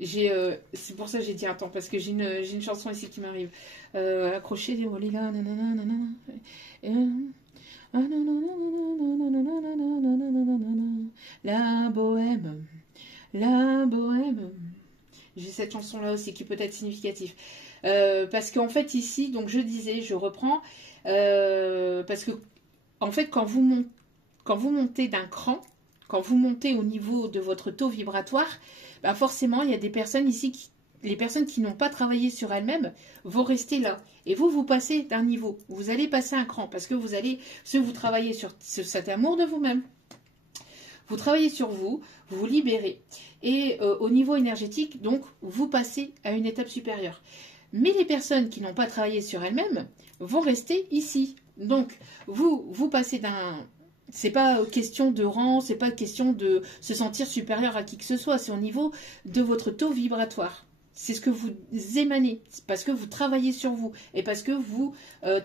c'est pour ça que j'ai dit un temps, parce que j'ai une chanson ici qui m'arrive. Accrocher des volets là, nanana, nanana. La bohème, la bohème. J'ai cette chanson là aussi qui peut être significative. Parce qu'en fait ici, donc je disais, je reprends, parce que en fait quand vous montez d'un cran, quand vous montez au niveau de votre taux vibratoire, bah forcément il y a des personnes ici les personnes qui n'ont pas travaillé sur elles-mêmes vont rester là. Et vous passez d'un niveau. Vous allez passer un cran parce que vous travaillez sur cet amour de vous-même. Vous travaillez sur vous, vous vous libérez. Et au niveau énergétique, donc, vous passez à une étape supérieure. Mais les personnes qui n'ont pas travaillé sur elles-mêmes vont rester ici. Donc, vous passez d'un... C'est pas question de rang, c'est pas question de se sentir supérieur à qui que ce soit. C'est au niveau de votre taux vibratoire. C'est ce que vous émanez, parce que vous travaillez sur vous, et parce que vous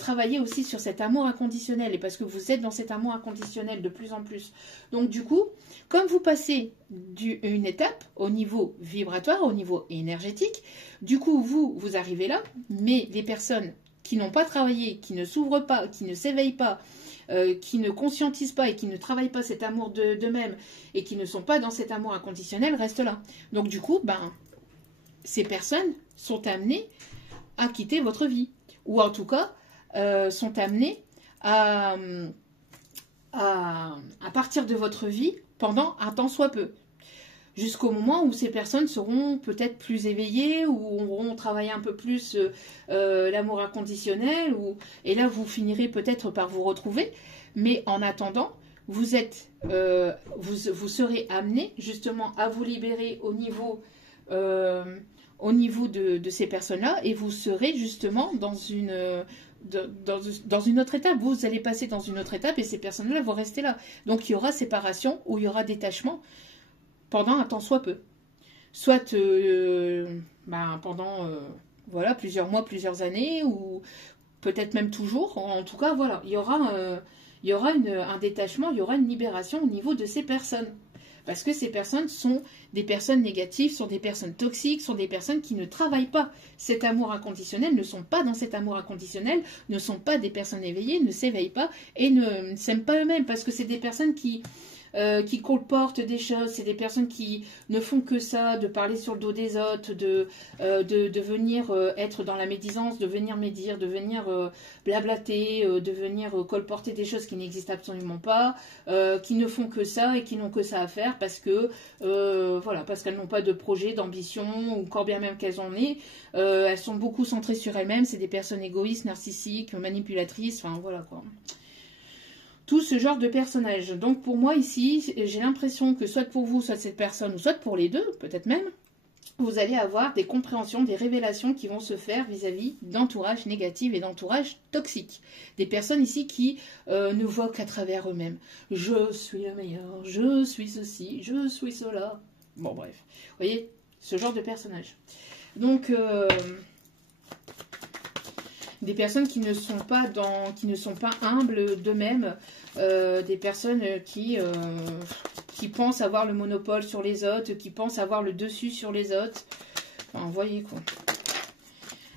travaillez aussi sur cet amour inconditionnel, et parce que vous êtes dans cet amour inconditionnel de plus en plus. Donc du coup, comme vous passez une étape au niveau vibratoire, au niveau énergétique, du coup vous arrivez là, mais les personnes qui n'ont pas travaillé, qui ne s'ouvrent pas, qui ne s'éveillent pas, qui ne conscientisent pas et qui ne travaillent pas cet amour d'eux-mêmes, et qui ne sont pas dans cet amour inconditionnel, restent là. Donc du coup, ces personnes sont amenées à quitter votre vie. Ou en tout cas, sont amenées à partir de votre vie pendant un temps soit peu. Jusqu'au moment où ces personnes seront peut-être plus éveillées, ou auront travaillé un peu plus l'amour inconditionnel, et là vous finirez peut-être par vous retrouver. Mais en attendant, vous serez amenés justement à vous libérer au niveau de ces personnes-là, et vous serez justement dans une autre étape. Vous allez passer dans une autre étape, et ces personnes-là vont rester là. Donc il y aura séparation, ou il y aura détachement pendant un temps soit peu. Soit pendant voilà, plusieurs mois, plusieurs années, ou peut-être même toujours. En tout cas, voilà, il y aura un détachement, il y aura une libération au niveau de ces personnes. Parce que ces personnes sont des personnes négatives, sont des personnes toxiques, sont des personnes qui ne travaillent pas cet amour inconditionnel, ne sont pas dans cet amour inconditionnel, ne sont pas des personnes éveillées, ne s'éveillent pas et ne s'aiment pas eux-mêmes. Parce que c'est des personnes qui colportent des choses, c'est des personnes qui ne font que ça, de parler sur le dos des autres, de venir être dans la médisance, de venir médire, de venir blablater, de venir colporter des choses qui n'existent absolument pas, qui ne font que ça et qui n'ont que ça à faire parce que voilà, parce qu'elles n'ont pas de projet, d'ambition, ou quand bien même qu'elles en aient, elles sont beaucoup centrées sur elles-mêmes, c'est des personnes égoïstes, narcissiques, manipulatrices, enfin voilà quoi. Tout ce genre de personnages. Donc pour moi ici, j'ai l'impression que soit pour vous, soit cette personne, ou soit pour les deux, peut-être même, vous allez avoir des compréhensions, des révélations qui vont se faire vis-à-vis d'entourage négatif et d'entourage toxique. Des personnes ici qui ne voient qu'à travers eux-mêmes. Je suis le meilleur, je suis ceci, je suis cela. Bon, bref. Vous voyez, ce genre de personnage. Donc, des personnes qui ne sont pas humbles d'eux-mêmes, des personnes qui pensent avoir le monopole sur les autres, qui pensent avoir le dessus sur les autres. Enfin, vous voyez quoi.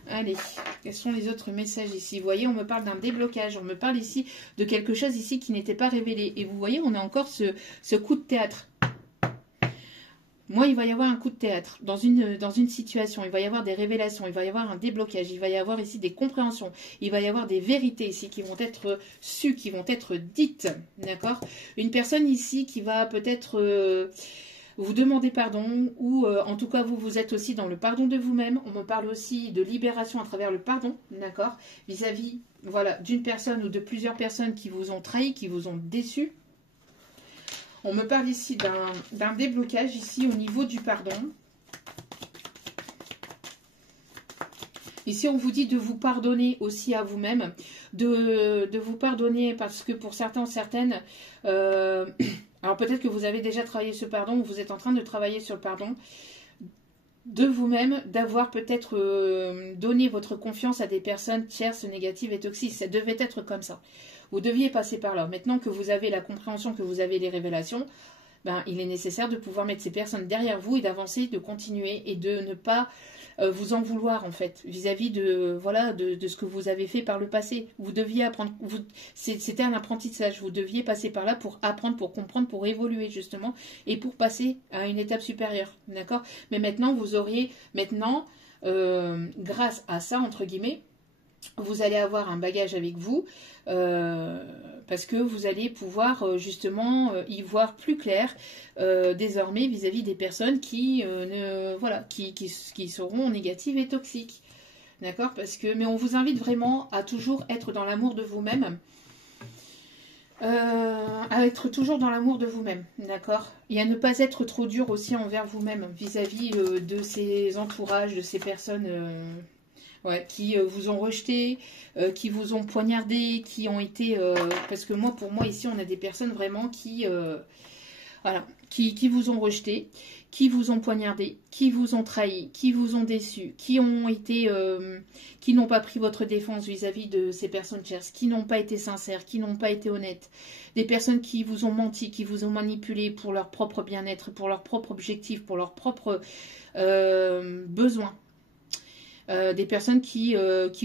Allez, quels sont les autres messages ici? Vous voyez, on me parle d'un déblocage, on me parle ici de quelque chose ici qui n'était pas révélé. Et vous voyez, on a encore ce coup de théâtre. Moi, il va y avoir un coup de théâtre dans une situation. Il va y avoir des révélations, il va y avoir un déblocage, il va y avoir ici des compréhensions. Il va y avoir des vérités ici qui vont être sues, qui vont être dites. D'accord? Une personne ici qui va peut-être vous demander pardon, ou en tout cas, vous êtes aussi dans le pardon de vous-même. On me parle aussi de libération à travers le pardon. D'accord? Vis-à-vis, voilà, d'une personne ou de plusieurs personnes qui vous ont trahi, qui vous ont déçu. On me parle ici d'un déblocage, ici, au niveau du pardon. Ici, on vous dit de vous pardonner aussi à vous-même, de vous pardonner parce que pour certains, certaines, alors peut-être que vous avez déjà travaillé ce pardon, ou vous êtes en train de travailler sur le pardon, de vous-même, d'avoir peut-être donné votre confiance à des personnes tierces, négatives et toxiques. Ça devait être comme ça. Vous deviez passer par là. Maintenant que vous avez la compréhension, que vous avez les révélations, ben, il est nécessaire de pouvoir mettre ces personnes derrière vous et d'avancer, de continuer et de ne pas vous en vouloir en fait vis-à-vis de voilà de ce que vous avez fait par le passé. Vous deviez apprendre, c'était un apprentissage. Vous deviez passer par là pour apprendre, pour comprendre, pour évoluer justement et pour passer à une étape supérieure, d'accord? Mais maintenant vous auriez grâce à ça entre guillemets, vous allez avoir un bagage avec vous parce que vous allez pouvoir justement y voir plus clair désormais vis-à-vis des personnes qui seront négatives et toxiques. D'accord? Mais on vous invite vraiment à toujours être dans l'amour de vous-même. À être toujours dans l'amour de vous-même, d'accord? Et à ne pas être trop dur aussi envers vous-même vis-à-vis de ces entourages, de ces personnes... qui vous ont rejeté, qui vous ont poignardé, qui ont été... parce que pour moi, ici, on a des personnes vraiment qui vous ont rejeté, qui vous ont poignardé, qui vous ont trahi, qui vous ont déçu, qui n'ont pas pris votre défense vis-à-vis de ces personnes chères, qui n'ont pas été sincères, qui n'ont pas été honnêtes. Des personnes qui vous ont menti, qui vous ont manipulé pour leur propre bien-être, pour leur propre objectif, pour leurs propres besoins. Des personnes qui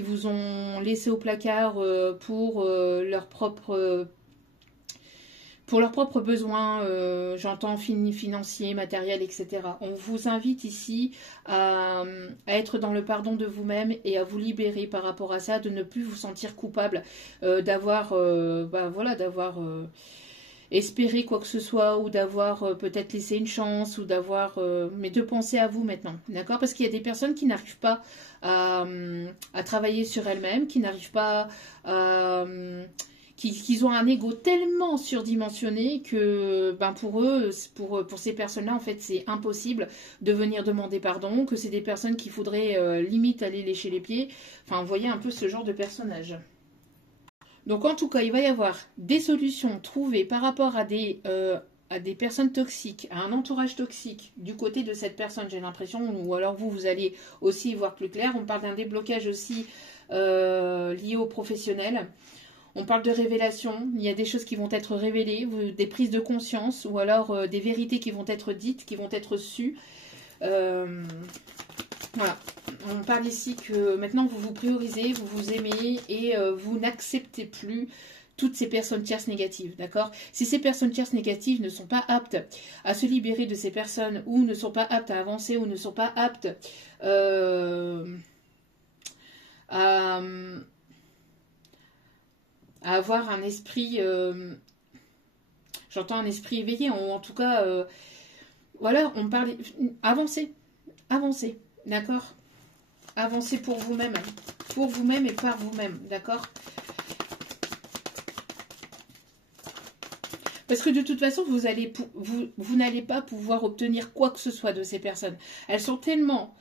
vous ont laissé au placard pour leurs propres besoins, j'entends financiers, matériels, etc. On vous invite ici à être dans le pardon de vous-même et à vous libérer par rapport à ça, de ne plus vous sentir coupable, d'avoir espérer quoi que ce soit ou d'avoir peut-être laissé une chance ou d'avoir... mais de penser à vous maintenant, d'accord? Parce qu'il y a des personnes qui n'arrivent pas à travailler sur elles-mêmes, qui n'arrivent pas à... qui ont un ego tellement surdimensionné que pour eux, pour ces personnes-là, en fait, c'est impossible de venir demander pardon, que c'est des personnes qu'il faudrait limite aller lécher les pieds. Enfin, vous voyez un peu ce genre de personnage. Donc en tout cas, il va y avoir des solutions trouvées par rapport à des personnes toxiques, à un entourage toxique du côté de cette personne, j'ai l'impression, ou alors vous allez aussi y voir plus clair. On parle d'un déblocage aussi lié au professionnel. On parle de révélation, il y a des choses qui vont être révélées, des prises de conscience, ou alors des vérités qui vont être dites, qui vont être sues. Voilà, on parle ici que maintenant vous vous priorisez, vous vous aimez et vous n'acceptez plus toutes ces personnes tierces négatives, d'accord? Si ces personnes tierces négatives ne sont pas aptes à se libérer de ces personnes ou ne sont pas aptes à avancer ou ne sont pas aptes à avoir un esprit, j'entends un esprit éveillé, ou en tout cas, voilà, on parle, avancez, d'accord? Avancez pour vous-même et par vous-même, d'accord? Parce que de toute façon, vous n'allez pas pouvoir obtenir quoi que ce soit de ces personnes. Elles sont tellement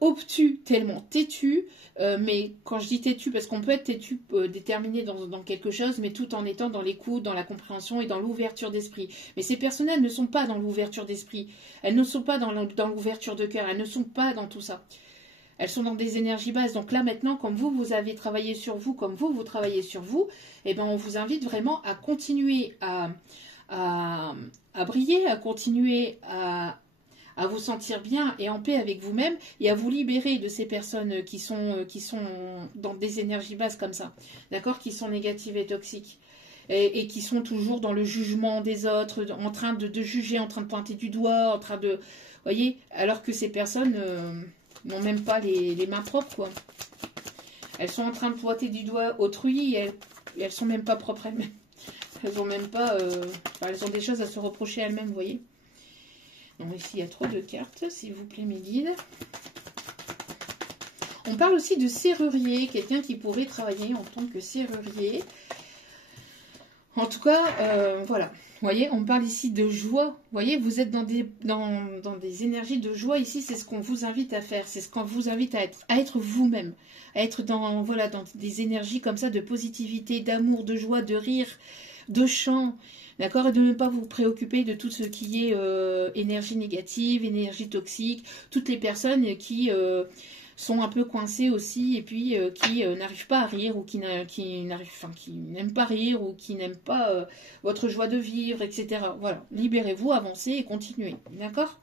obtus, tellement têtues, mais quand je dis têtu, parce qu'on peut être têtu, déterminé dans quelque chose, mais tout en étant dans l'écoute, dans la compréhension et dans l'ouverture d'esprit. Mais ces personnes-là ne sont pas dans l'ouverture d'esprit, elles ne sont pas dans l'ouverture de cœur, elles ne sont pas dans tout ça. Elles sont dans des énergies basses. Donc là, maintenant, comme vous avez travaillé sur vous, comme vous travaillez sur vous, eh ben, on vous invite vraiment à continuer à briller, à continuer à vous sentir bien et en paix avec vous-même et à vous libérer de ces personnes qui sont dans des énergies basses comme ça, d'accord, qui sont négatives et toxiques. Et qui sont toujours dans le jugement des autres, en train de juger, en train de pointer du doigt, en train de... voyez, alors que ces personnes... n'ont même pas les mains propres, quoi. Elles sont en train de pointer du doigt autrui et elles sont même pas propres elles-mêmes. Elles ont même pas... elles ont des choses à se reprocher elles-mêmes, vous voyez. Donc ici, il y a trop de cartes, s'il vous plaît, mes guides. On parle aussi de serrurier, quelqu'un qui pourrait travailler en tant que serrurier. En tout cas, voilà. Vous voyez, on parle ici de joie. Vous voyez, vous êtes dans des énergies de joie ici. C'est ce qu'on vous invite à faire. C'est ce qu'on vous invite à être vous-même. À être dans des énergies comme ça de positivité, d'amour, de joie, de rire, de chant. D'accord? Et de ne pas vous préoccuper de tout ce qui est énergie négative, énergie toxique. Toutes les personnes qui... sont un peu coincés aussi et puis qui n'arrivent pas à rire ou qui n'aiment pas rire ou qui n'aiment pas votre joie de vivre, etc. Voilà, libérez-vous, avancez et continuez, d'accord?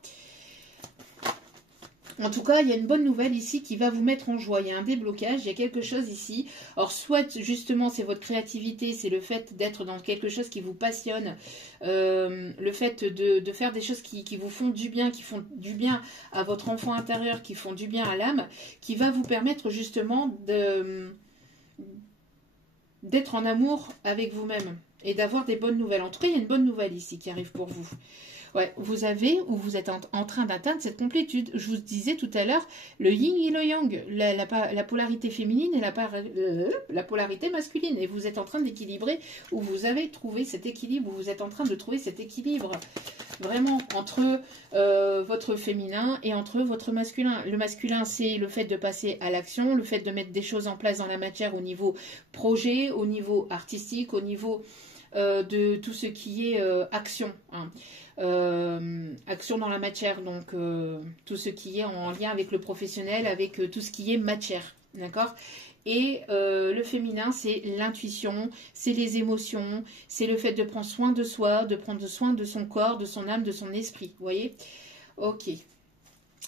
En tout cas, il y a une bonne nouvelle ici qui va vous mettre en joie. Il y a un déblocage, il y a quelque chose ici. Alors, soit justement, c'est votre créativité, c'est le fait d'être dans quelque chose qui vous passionne, le fait de faire des choses qui vous font du bien, qui font du bien à votre enfant intérieur, qui font du bien à l'âme, qui va vous permettre justement d'être en amour avec vous-même et d'avoir des bonnes nouvelles. En tout cas, il y a une bonne nouvelle ici qui arrive pour vous. Ouais, vous êtes en train d'atteindre cette complétude. Je vous disais tout à l'heure, le yin et le yang, la polarité féminine et la polarité masculine. Et vous êtes en train d'équilibrer, ou vous avez trouvé cet équilibre, ou vous êtes en train de trouver cet équilibre, vraiment, entre votre féminin et entre votre masculin. Le masculin, c'est le fait de passer à l'action, le fait de mettre des choses en place dans la matière au niveau projet, au niveau artistique, au niveau de tout ce qui est action, hein. Action dans la matière, donc tout ce qui est en lien avec le professionnel, avec tout ce qui est matière, d'accord? Et le féminin, c'est l'intuition, c'est les émotions, c'est le fait de prendre soin de soi, de prendre soin de son corps, de son âme, de son esprit, vous voyez? Ok.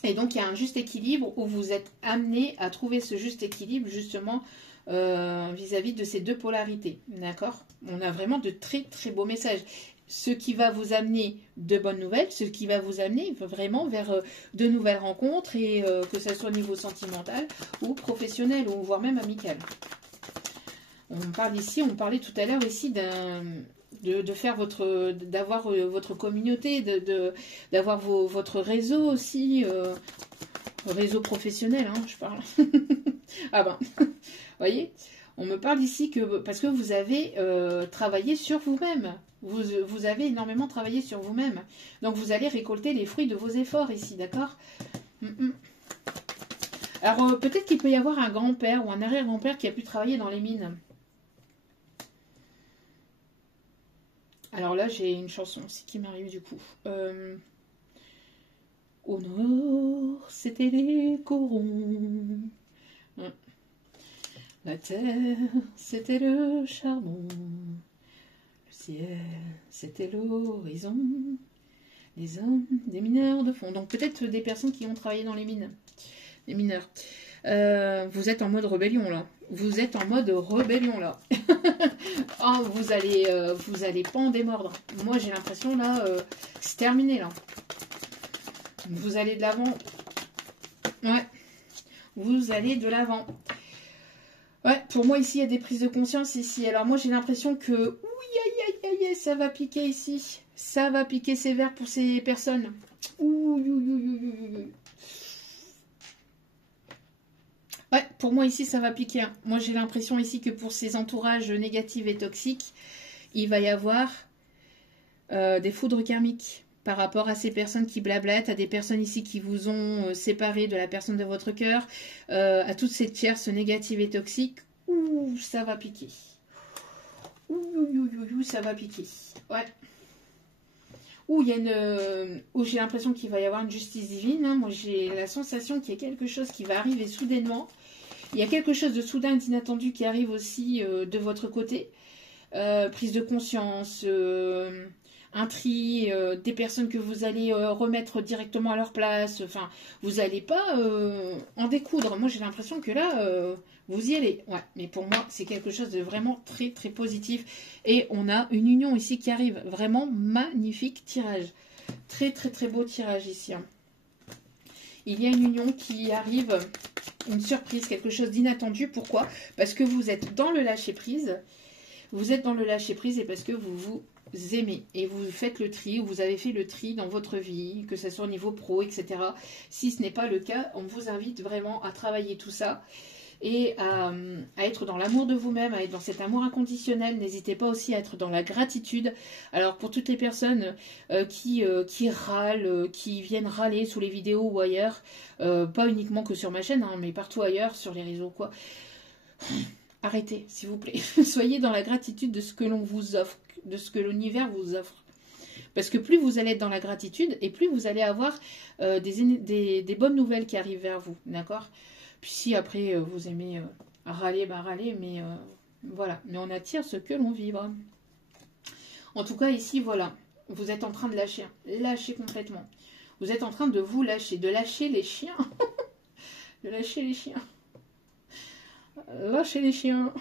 Et donc, il y a un juste équilibre où vous êtes amené à trouver ce juste équilibre, justement, vis-à-vis de ces deux polarités, d'accord? On a vraiment de très, très beaux messages. Ce qui va vous amener de bonnes nouvelles, ce qui va vous amener vraiment vers de nouvelles rencontres, et que ce soit au niveau sentimental ou professionnel, ou voire même amical. On parlait tout à l'heure ici d'avoir votre communauté, d'avoir votre réseau aussi, réseau professionnel, hein, je parle. Ah ben, vous voyez, on me parle ici parce que vous avez travaillé sur vous-même. Vous avez énormément travaillé sur vous-même. Donc, vous allez récolter les fruits de vos efforts ici, d'accord? Alors, peut-être qu'il peut y avoir un grand-père ou un arrière-grand-père qui a pu travailler dans les mines. Alors là, j'ai une chanson aussi qui m'arrive du coup. Au nord, c'était les corons. La terre, c'était le charbon. Ciel, c'était l'horizon, les hommes, des mineurs de fond. Donc peut-être des personnes qui ont travaillé dans les mines, des mineurs. Vous êtes en mode rébellion là. Vous êtes en mode rébellion là. Oh, vous allez pas en démordre. Moi j'ai l'impression là, c'est terminé là. Vous allez de l'avant. Ouais. Vous allez de l'avant. Ouais, pour moi ici il y a des prises de conscience ici. Alors moi j'ai l'impression que ça va piquer ici. Ça va piquer sévère pour ces personnes. Ouais, pour moi ici ça va piquer, hein. Moi j'ai l'impression ici que pour ces entourages négatifs et toxiques, il va y avoir des foudres karmiques par rapport à ces personnes qui blablatent, à des personnes ici qui vous ont séparé de la personne de votre cœur, à toutes ces tierces négatives et toxiques. Ouh, ça va piquer. Ouh, ça va piquer. Ouais. Ouh, il y a où j'ai l'impression qu'il va y avoir une justice divine. Hein. Moi, j'ai la sensation qu'il y a quelque chose qui va arriver soudainement. Il y a quelque chose de soudain et d'inattendu qui arrive aussi de votre côté. Prise de conscience, un tri, des personnes que vous allez remettre directement à leur place. Enfin, vous n'allez pas en découdre. Moi, j'ai l'impression que là, vous y allez. Ouais, mais pour moi, c'est quelque chose de vraiment très, très positif. Et on a une union ici qui arrive. Vraiment magnifique tirage. Très, très, très beau tirage ici. Hein. Il y a une union qui arrive, une surprise, quelque chose d'inattendu. Pourquoi? Parce que vous êtes dans le lâcher-prise. Vous êtes dans le lâcher-prise et parce que vous vous aimez et vous faites le tri ou vous avez fait le tri dans votre vie, que ce soit au niveau pro, etc. Si ce n'est pas le cas, on vous invite vraiment à travailler tout ça et à être dans l'amour de vous-même, à être dans cet amour inconditionnel. N'hésitez pas aussi à être dans la gratitude. Alors pour toutes les personnes qui râlent, qui viennent râler sous les vidéos ou ailleurs, pas uniquement que sur ma chaîne, hein, mais partout ailleurs, sur les réseaux, quoi. Arrêtez, s'il vous plaît. Soyez dans la gratitude de ce que l'on vous offre, de ce que l'univers vous offre. Parce que plus vous allez être dans la gratitude, et plus vous allez avoir des bonnes nouvelles qui arrivent vers vous. D'accord? Puis si après vous aimez râler, bah râler, mais voilà. Mais on attire ce que l'on vibre. En tout cas, ici, voilà. Vous êtes en train de lâcher. Lâcher complètement. Vous êtes en train de vous lâcher. De lâcher les chiens. De lâcher les chiens. Lâchez les chiens.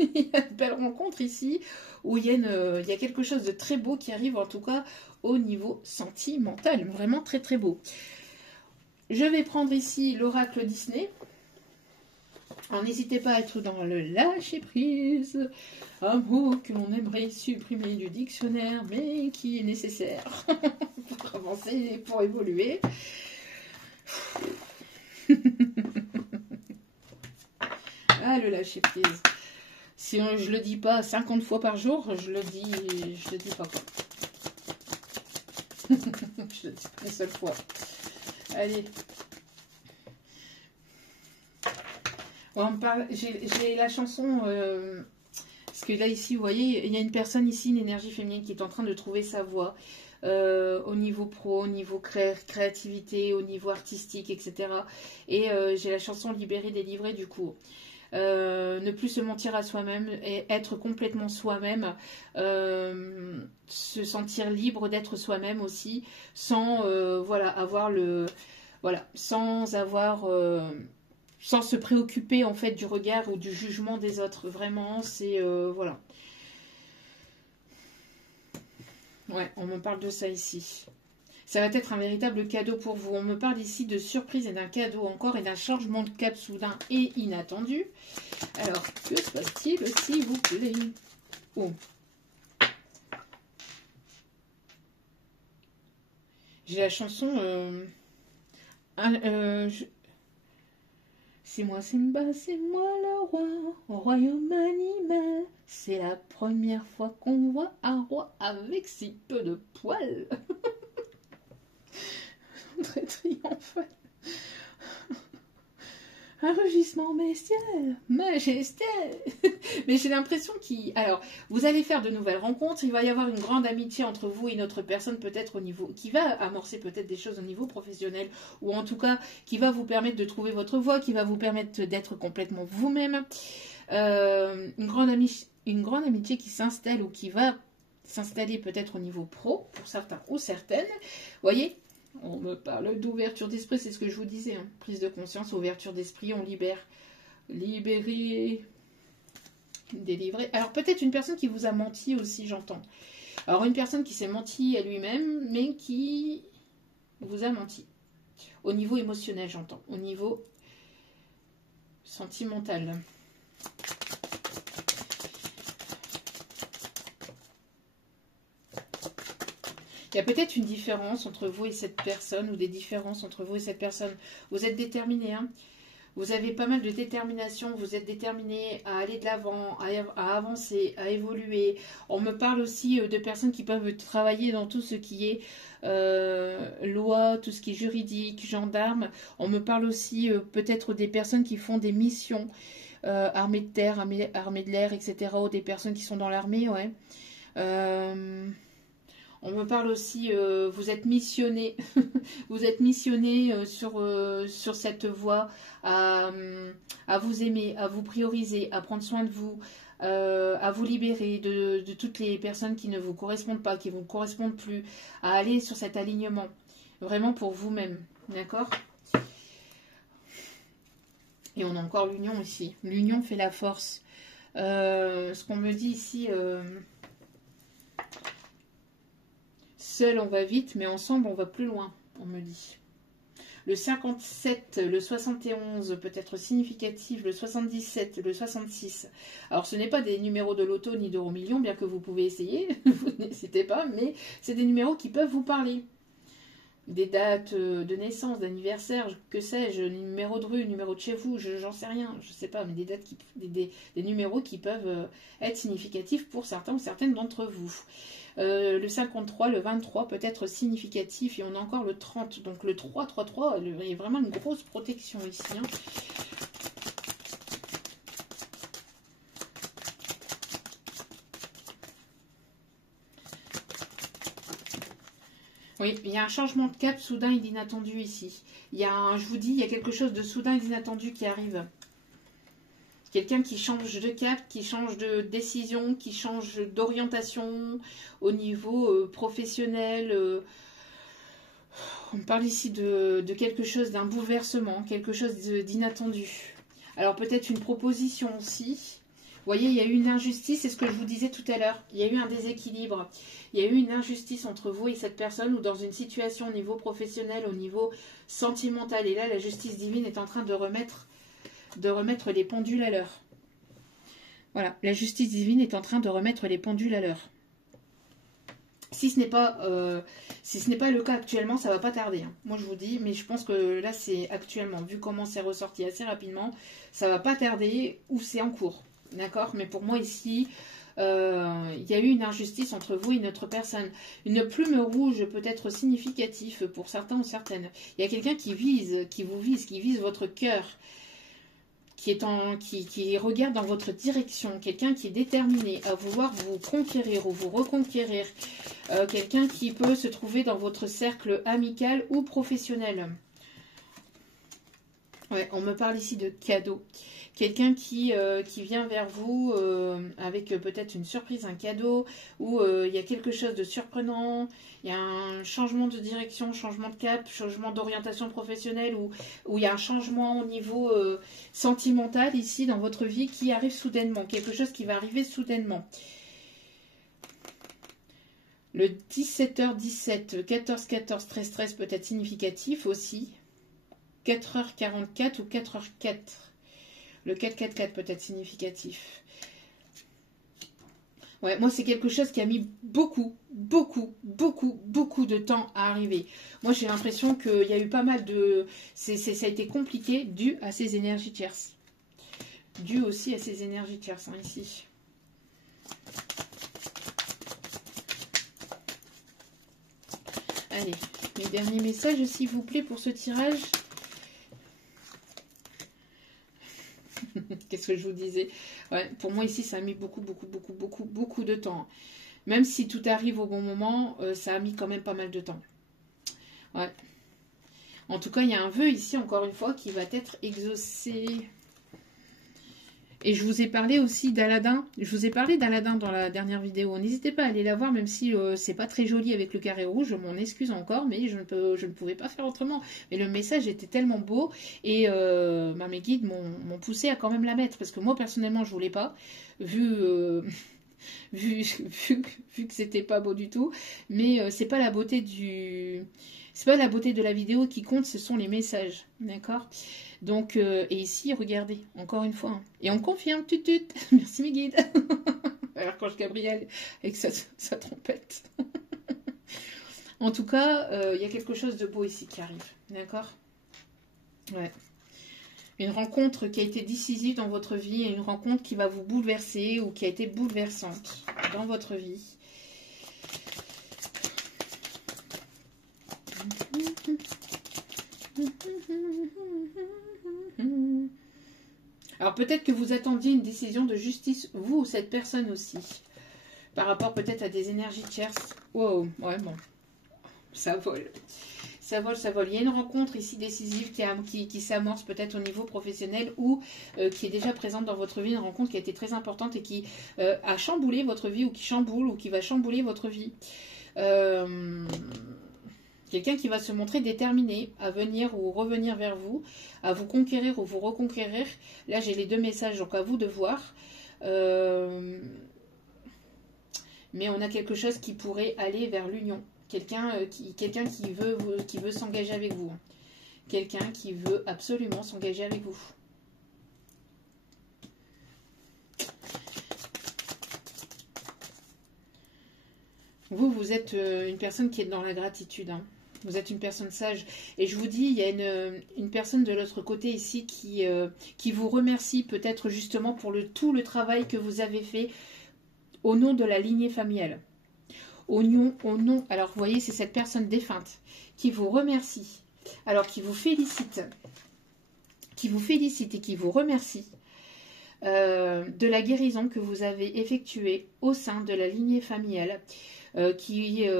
Il y a de belles rencontres ici où il y a quelque chose de très beau qui arrive, en tout cas au niveau sentimental. Vraiment très très beau. Je vais prendre ici l'oracle Disney. Alors n'hésitez pas à être dans le lâcher prise, un mot que l'on aimerait supprimer du dictionnaire, mais qui est nécessaire pour avancer, pour évoluer. Ah, le lâcher prise. Si je le dis pas 50 fois par jour, je le dis pas quoi. Je le dis pas une seule fois. Allez. J'ai la chanson, parce que là ici, vous voyez, il y a une personne ici, une énergie féminine qui est en train de trouver sa voie. Au niveau pro, au niveau créativité, au niveau artistique, etc. Et j'ai la chanson Libérée, délivrée du coup. Ne plus se mentir à soi-même et être complètement soi-même, se sentir libre d'être soi-même aussi, sans voilà, avoir le voilà, sans avoir sans se préoccuper en fait du regard ou du jugement des autres. Vraiment, c'est voilà. Ouais, on me parle de ça ici. Ça va être un véritable cadeau pour vous. On me parle ici de surprise et d'un cadeau encore et d'un changement de cap soudain et inattendu. Alors, que se passe-t-il, s'il vous plaît? Oh. J'ai la chanson... C'est moi Simba, c'est moi le roi, au royaume animal. C'est la première fois qu'on voit un roi avec si peu de poils. Très triomphal. Un rugissement bestial, majesté. Mais j'ai l'impression qu'il... Alors, vous allez faire de nouvelles rencontres, il va y avoir une grande amitié entre vous et une autre personne, peut-être au niveau... qui va amorcer peut-être des choses au niveau professionnel, ou en tout cas, qui va vous permettre de trouver votre voie, qui va vous permettre d'être complètement vous-même. Une grande amitié qui s'installe ou qui va s'installer peut-être au niveau pro, pour certains ou certaines. Vous voyez ? On me parle d'ouverture d'esprit, c'est ce que je vous disais. Hein. Prise de conscience, ouverture d'esprit, on libère. Libérer. Délivrer. Alors peut-être une personne qui vous a menti aussi, j'entends. Alors une personne qui s'est menti à lui-même, mais qui vous a menti. Au niveau émotionnel, j'entends. Au niveau sentimental. Il y a peut-être une différence entre vous et cette personne, ou des différences entre vous et cette personne. Vous êtes déterminé, hein. Vous avez pas mal de détermination, vous êtes déterminé à aller de l'avant, à avancer, à évoluer. On me parle aussi de personnes qui peuvent travailler dans tout ce qui est loi, tout ce qui est juridique, gendarme. On me parle aussi peut-être des personnes qui font des missions, armée de terre, armée de l'air, etc. Ou des personnes qui sont dans l'armée, ouais. On me parle aussi, vous êtes missionné, vous êtes missionné sur cette voie à vous aimer, à vous prioriser, à prendre soin de vous, à vous libérer de toutes les personnes qui ne vous correspondent pas, qui ne vous correspondent plus, à aller sur cet alignement, vraiment pour vous-même, d'accord? Et on a encore l'union ici. L'union fait la force. Ce qu'on me dit ici... seul on va vite, mais ensemble on va plus loin, on me dit. Le 57, le 71 peut être significatif, le 77, le 66. Alors ce n'est pas des numéros de loto ni d'euro million, bien que vous pouvez essayer, vous n'hésitez pas, mais c'est des numéros qui peuvent vous parler. Des dates de naissance, d'anniversaire, que sais-je, numéro de rue, numéro de chez vous, j'en sais rien, je sais pas, mais des dates, des numéros qui peuvent être significatifs pour certains ou certaines d'entre vous. Le 53, le 23 peut être significatif, et on a encore le 30, donc le 3, 3, 3, il y a vraiment une grosse protection ici. Hein. Oui, il y a un changement de cap soudain et d'inattendu ici. Il y a je vous dis, il y a quelque chose de soudain et d'inattendu qui arrive. Quelqu'un qui change de cap, qui change de décision, qui change d'orientation au niveau professionnel. On parle ici de quelque chose, d'un bouleversement, quelque chose d'inattendu. Alors peut-être une proposition aussi. Vous voyez, il y a eu une injustice, c'est ce que je vous disais tout à l'heure. Il y a eu un déséquilibre. Il y a eu une injustice entre vous et cette personne ou dans une situation au niveau professionnel, au niveau sentimental. Et là, la justice divine est en train de remettre les pendules à l'heure. Voilà, la justice divine est en train de remettre les pendules à l'heure. Si ce n'est pas le cas actuellement, ça va pas tarder. Hein. Moi, je vous dis, mais je pense que là, c'est actuellement, vu comment c'est ressorti assez rapidement, ça va pas tarder ou c'est en cours. D'accord? Mais pour moi, ici, il y a eu une injustice entre vous et une autre personne. Une plume rouge peut être significative pour certains ou certaines. Il y a quelqu'un qui vous vise, qui vise votre cœur. Qui regarde dans votre direction, quelqu'un qui est déterminé à vouloir vous conquérir ou vous reconquérir, quelqu'un qui peut se trouver dans votre cercle amical ou professionnel. Ouais, on me parle ici de cadeau. Quelqu'un qui vient vers vous avec peut-être une surprise, un cadeau, ou il y a quelque chose de surprenant, il y a un changement de direction, changement de cap, changement d'orientation professionnelle, ou il y a un changement au niveau sentimental ici dans votre vie qui arrive soudainement, quelque chose qui va arriver soudainement. Le 17h17, 14h14, 13h13 peut être significatif aussi. 4h44 ou 4h04. Le 4-4-4 peut être significatif. Ouais, moi, c'est quelque chose qui a mis beaucoup de temps à arriver. Moi, j'ai l'impression qu'il y a eu pas mal de... ça a été compliqué dû à ces énergies tierces. Dû aussi à ces énergies tierces, hein, ici. Allez, mes derniers messages, s'il vous plaît, pour ce tirage. Qu'est-ce que je vous disais? Ouais, pour moi ici ça a mis beaucoup de temps. Même si tout arrive au bon moment, ça a mis quand même pas mal de temps. Ouais. En tout cas, il y a un vœu ici, encore une fois, qui va être exaucé. Et je vous ai parlé aussi d'Aladin. Je vous ai parlé d'Aladin dans la dernière vidéo. N'hésitez pas à aller la voir, même si c'est pas très joli avec le carré rouge. Je m'en excuse encore, mais je ne pouvais pas faire autrement. Mais le message était tellement beau. Et mes guides m'ont poussé à quand même la mettre. Parce que moi, personnellement, je voulais pas. Vu que c'était pas beau du tout. Mais c'est pas la beauté c'est pas la beauté de la vidéo qui compte, ce sont les messages. D'accord? Donc, et ici, regardez, encore une fois. Hein. Et on confirme, tut. Merci mes guides. Archange Gabriel avec sa trompette. En tout cas, il y a quelque chose de beau ici qui arrive. D'accord? Ouais. Une rencontre qui a été décisive dans votre vie, une rencontre qui va vous bouleverser ou qui a été bouleversante dans votre vie. Alors peut-être que vous attendiez une décision de justice, vous ou cette personne aussi, par rapport peut-être à des énergies tierces. Wow, ouais, bon, ça vole. Ça vole, ça vole. Il y a une rencontre ici décisive qui s'amorce peut-être au niveau professionnel ou qui est déjà présente dans votre vie. Une rencontre qui a été très importante et qui a chamboulé votre vie ou qui chamboule ou qui va chambouler votre vie. Quelqu'un qui va se montrer déterminé à venir ou revenir vers vous, à vous conquérir ou vous reconquérir. Là, j'ai les deux messages, donc à vous de voir. Mais on a quelque chose qui pourrait aller vers l'union. Quelqu'un qui veut s'engager avec vous. Quelqu'un qui veut absolument s'engager avec vous. Vous êtes une personne qui est dans la gratitude. Hein. Vous êtes une personne sage. Et je vous dis, il y a une personne de l'autre côté ici qui vous remercie peut-être justement pour tout le travail que vous avez fait au nom de la lignée familiale. Au nom, alors vous voyez, c'est cette personne défunte qui vous remercie, alors qui vous félicite et qui vous remercie de la guérison que vous avez effectuée au sein de la lignée familiale, qui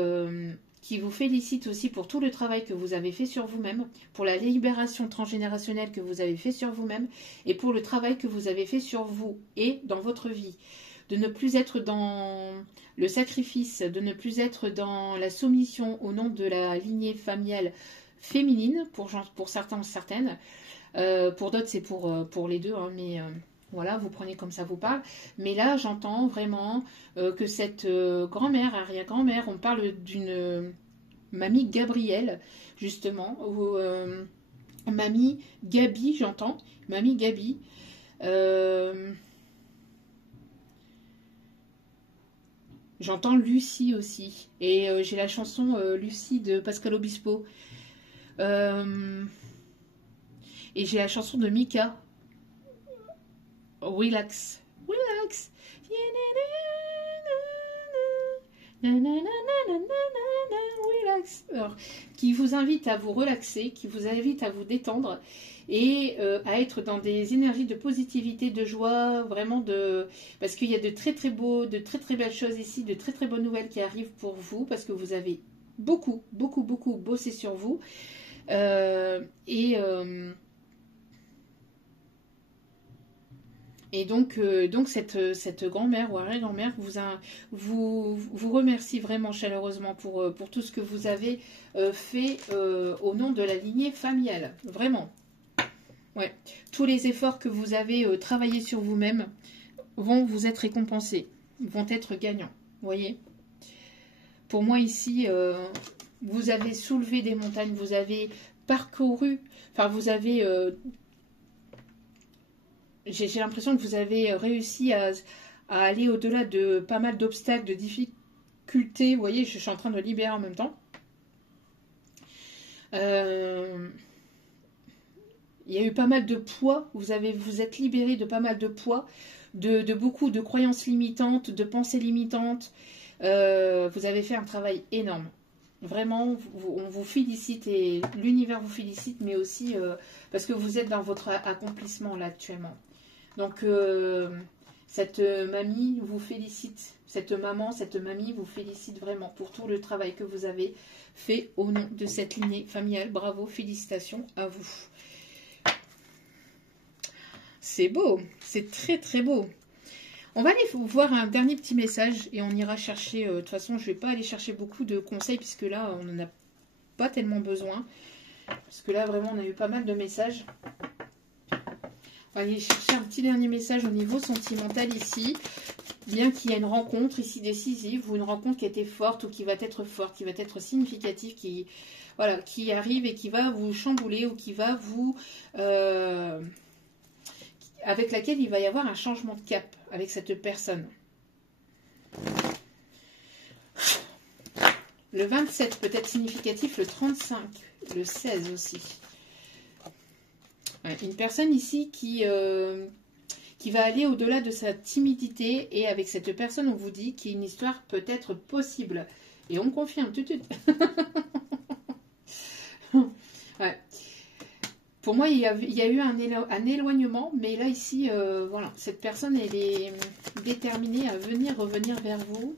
vous félicite aussi pour tout le travail que vous avez fait sur vous-même, pour la libération transgénérationnelle que vous avez fait sur vous-même et pour le travail que vous avez fait sur vous et dans votre vie. De ne plus être dans le sacrifice, de ne plus être dans la soumission au nom de la lignée familiale féminine, pour certains, certaines. Pour d'autres, c'est pour les deux, hein, mais voilà, vous prenez comme ça vous parle. Mais là, j'entends vraiment que cette grand-mère, arrière-grand-mère, on parle d'une mamie Gabrielle, justement, ou mamie Gabi, j'entends, mamie Gabi. J'entends Lucie aussi. Et j'ai la chanson Lucie de Pascal Obispo. Et j'ai la chanson de Mika. Relax. Relax. Relax. Alors, qui vous invite à vous relaxer, qui vous invite à vous détendre et à être dans des énergies de positivité, de joie, vraiment parce qu'il y a de très très belles choses ici, de très très bonnes nouvelles qui arrivent pour vous, parce que vous avez beaucoup bossé sur vous. Et donc cette grand-mère ou arrière-grand-mère vous remercie vraiment chaleureusement pour tout ce que vous avez fait au nom de la lignée familiale. Vraiment. Ouais. Tous les efforts que vous avez travaillés sur vous-même vont vous être récompensés, vont être gagnants. Vous voyez ? Pour moi ici, vous avez soulevé des montagnes, vous avez parcouru, enfin vous avez... j'ai l'impression que vous avez réussi à aller au-delà de pas mal d'obstacles, de difficultés. Vous voyez, je suis en train de libérer en même temps. Il y a eu pas mal de poids. Vous êtes libéré de pas mal de poids, de beaucoup de croyances limitantes, de pensées limitantes. Vous avez fait un travail énorme. Vraiment, on vous félicite et l'univers vous félicite, mais aussi parce que vous êtes dans votre accomplissement là actuellement. Donc, cette mamie vous félicite. Cette maman, cette mamie vous félicite vraiment pour tout le travail que vous avez fait au nom de cette lignée familiale. Bravo, félicitations à vous. C'est beau, c'est très très beau. On va aller voir un dernier petit message et on ira chercher, de toute façon je ne vais pas aller chercher beaucoup de conseils puisque là on n'en a pas tellement besoin. Parce que là vraiment on a eu pas mal de messages. On va aller chercher un petit dernier message au niveau sentimental ici. Bien qu'il y ait une rencontre ici décisive ou une rencontre qui a été forte ou qui va être forte, qui va être significative, qui arrive et qui va vous chambouler ou qui va vous... avec laquelle il va y avoir un changement de cap avec cette personne. Le 27 peut être significatif, le 35, le 16 aussi. Ouais, une personne ici qui va aller au-delà de sa timidité. Et avec cette personne, on vous dit qu'il y a une histoire peut-être possible. Et on confirme tout de suite. Ouais. Pour moi, il y a eu un éloignement, mais là, ici, voilà, cette personne, elle est déterminée à revenir vers vous,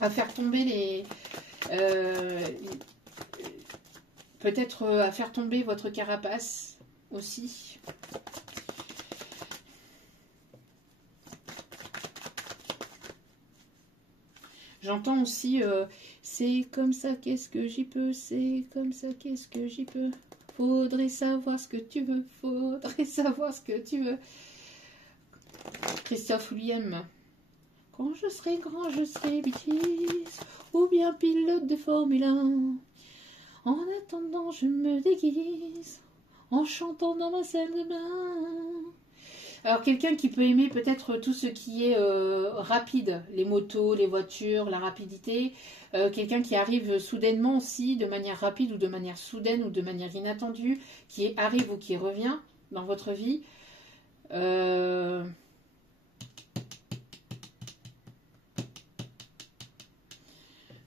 à faire tomber peut-être à faire tomber votre carapace aussi. J'entends aussi, c'est comme ça, qu'est-ce que j'y peux, c'est comme ça, qu'est-ce que j'y peux. Faudrait savoir ce que tu veux, faudrait savoir ce que tu veux. Christophe Willem. Quand je serai grand, je serai bêtise, ou bien pilote de Formule 1. En attendant, je me déguise, en chantant dans ma salle de bain. Alors, quelqu'un qui peut aimer peut-être tout ce qui est rapide, les motos, les voitures, la rapidité. Quelqu'un qui arrive soudainement aussi, de manière rapide ou de manière soudaine ou de manière inattendue, qui arrive ou qui revient dans votre vie.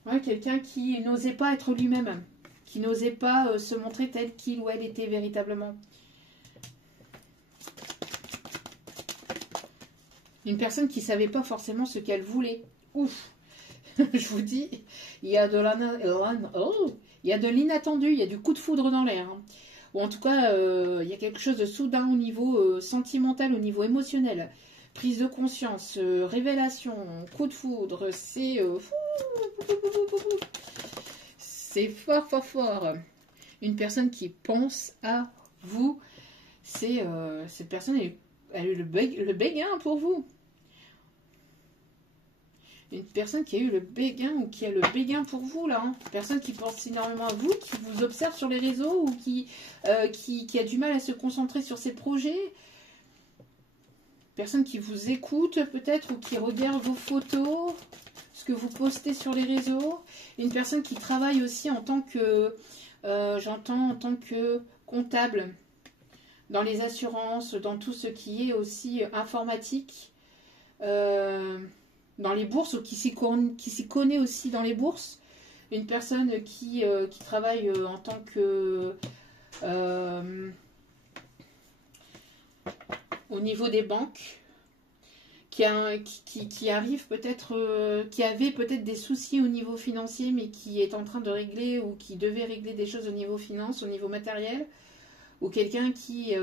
Ouais, quelqu'un qui n'osait pas être lui-même, qui n'osait pas se montrer tel qu'il ou elle était véritablement. Une personne qui ne savait pas forcément ce qu'elle voulait. Ouf. Je vous dis, il y a de l'inattendu, il y a du coup de foudre dans l'air. Hein. Ou en tout cas, il y a quelque chose de soudain au niveau sentimental, au niveau émotionnel. Prise de conscience, révélation, coup de foudre, c'est fort, fort, fort. Une personne qui pense à vous, cette personne, elle a eu le béguin pour vous. Une personne qui a eu le béguin ou qui a le béguin pour vous, là. Hein. Une personne qui pense énormément à vous, qui vous observe sur les réseaux ou qui a du mal à se concentrer sur ses projets. Personne qui vous écoute peut-être ou qui regarde vos photos, ce que vous postez sur les réseaux. Une personne qui travaille aussi en tant que, j'entends, en tant que comptable dans les assurances, dans tout ce qui est aussi informatique. Dans les bourses ou qui s'y connaît aussi dans les bourses. Une personne qui travaille en tant que au niveau des banques, qui arrive peut-être, qui avait peut-être des soucis au niveau financier, mais qui est en train de régler ou qui devait régler des choses au niveau finance, au niveau matériel, ou quelqu'un qui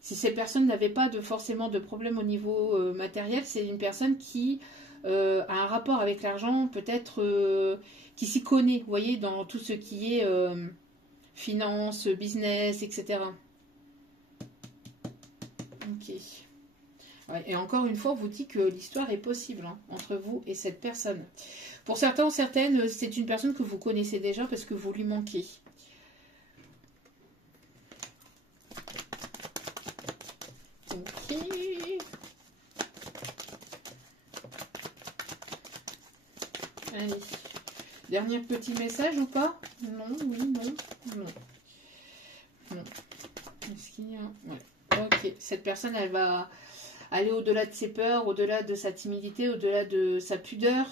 si ces personnes n'avaient pas forcément de problème au niveau matériel, c'est une personne qui a un rapport avec l'argent, peut-être qui s'y connaît, vous voyez, dans tout ce qui est finance, business, etc. Ok. Ouais, et encore une fois, on vous dit que l'histoire est possible hein, entre vous et cette personne. Pour certains ou certaines, c'est une personne que vous connaissez déjà parce que vous lui manquez. Ok. Allez. Dernier petit message ou pas? Non, oui, non, non. Non. Est-ce qu'il y a... Ouais. Ok. Cette personne, elle va aller au-delà de ses peurs, au-delà de sa timidité, au-delà de sa pudeur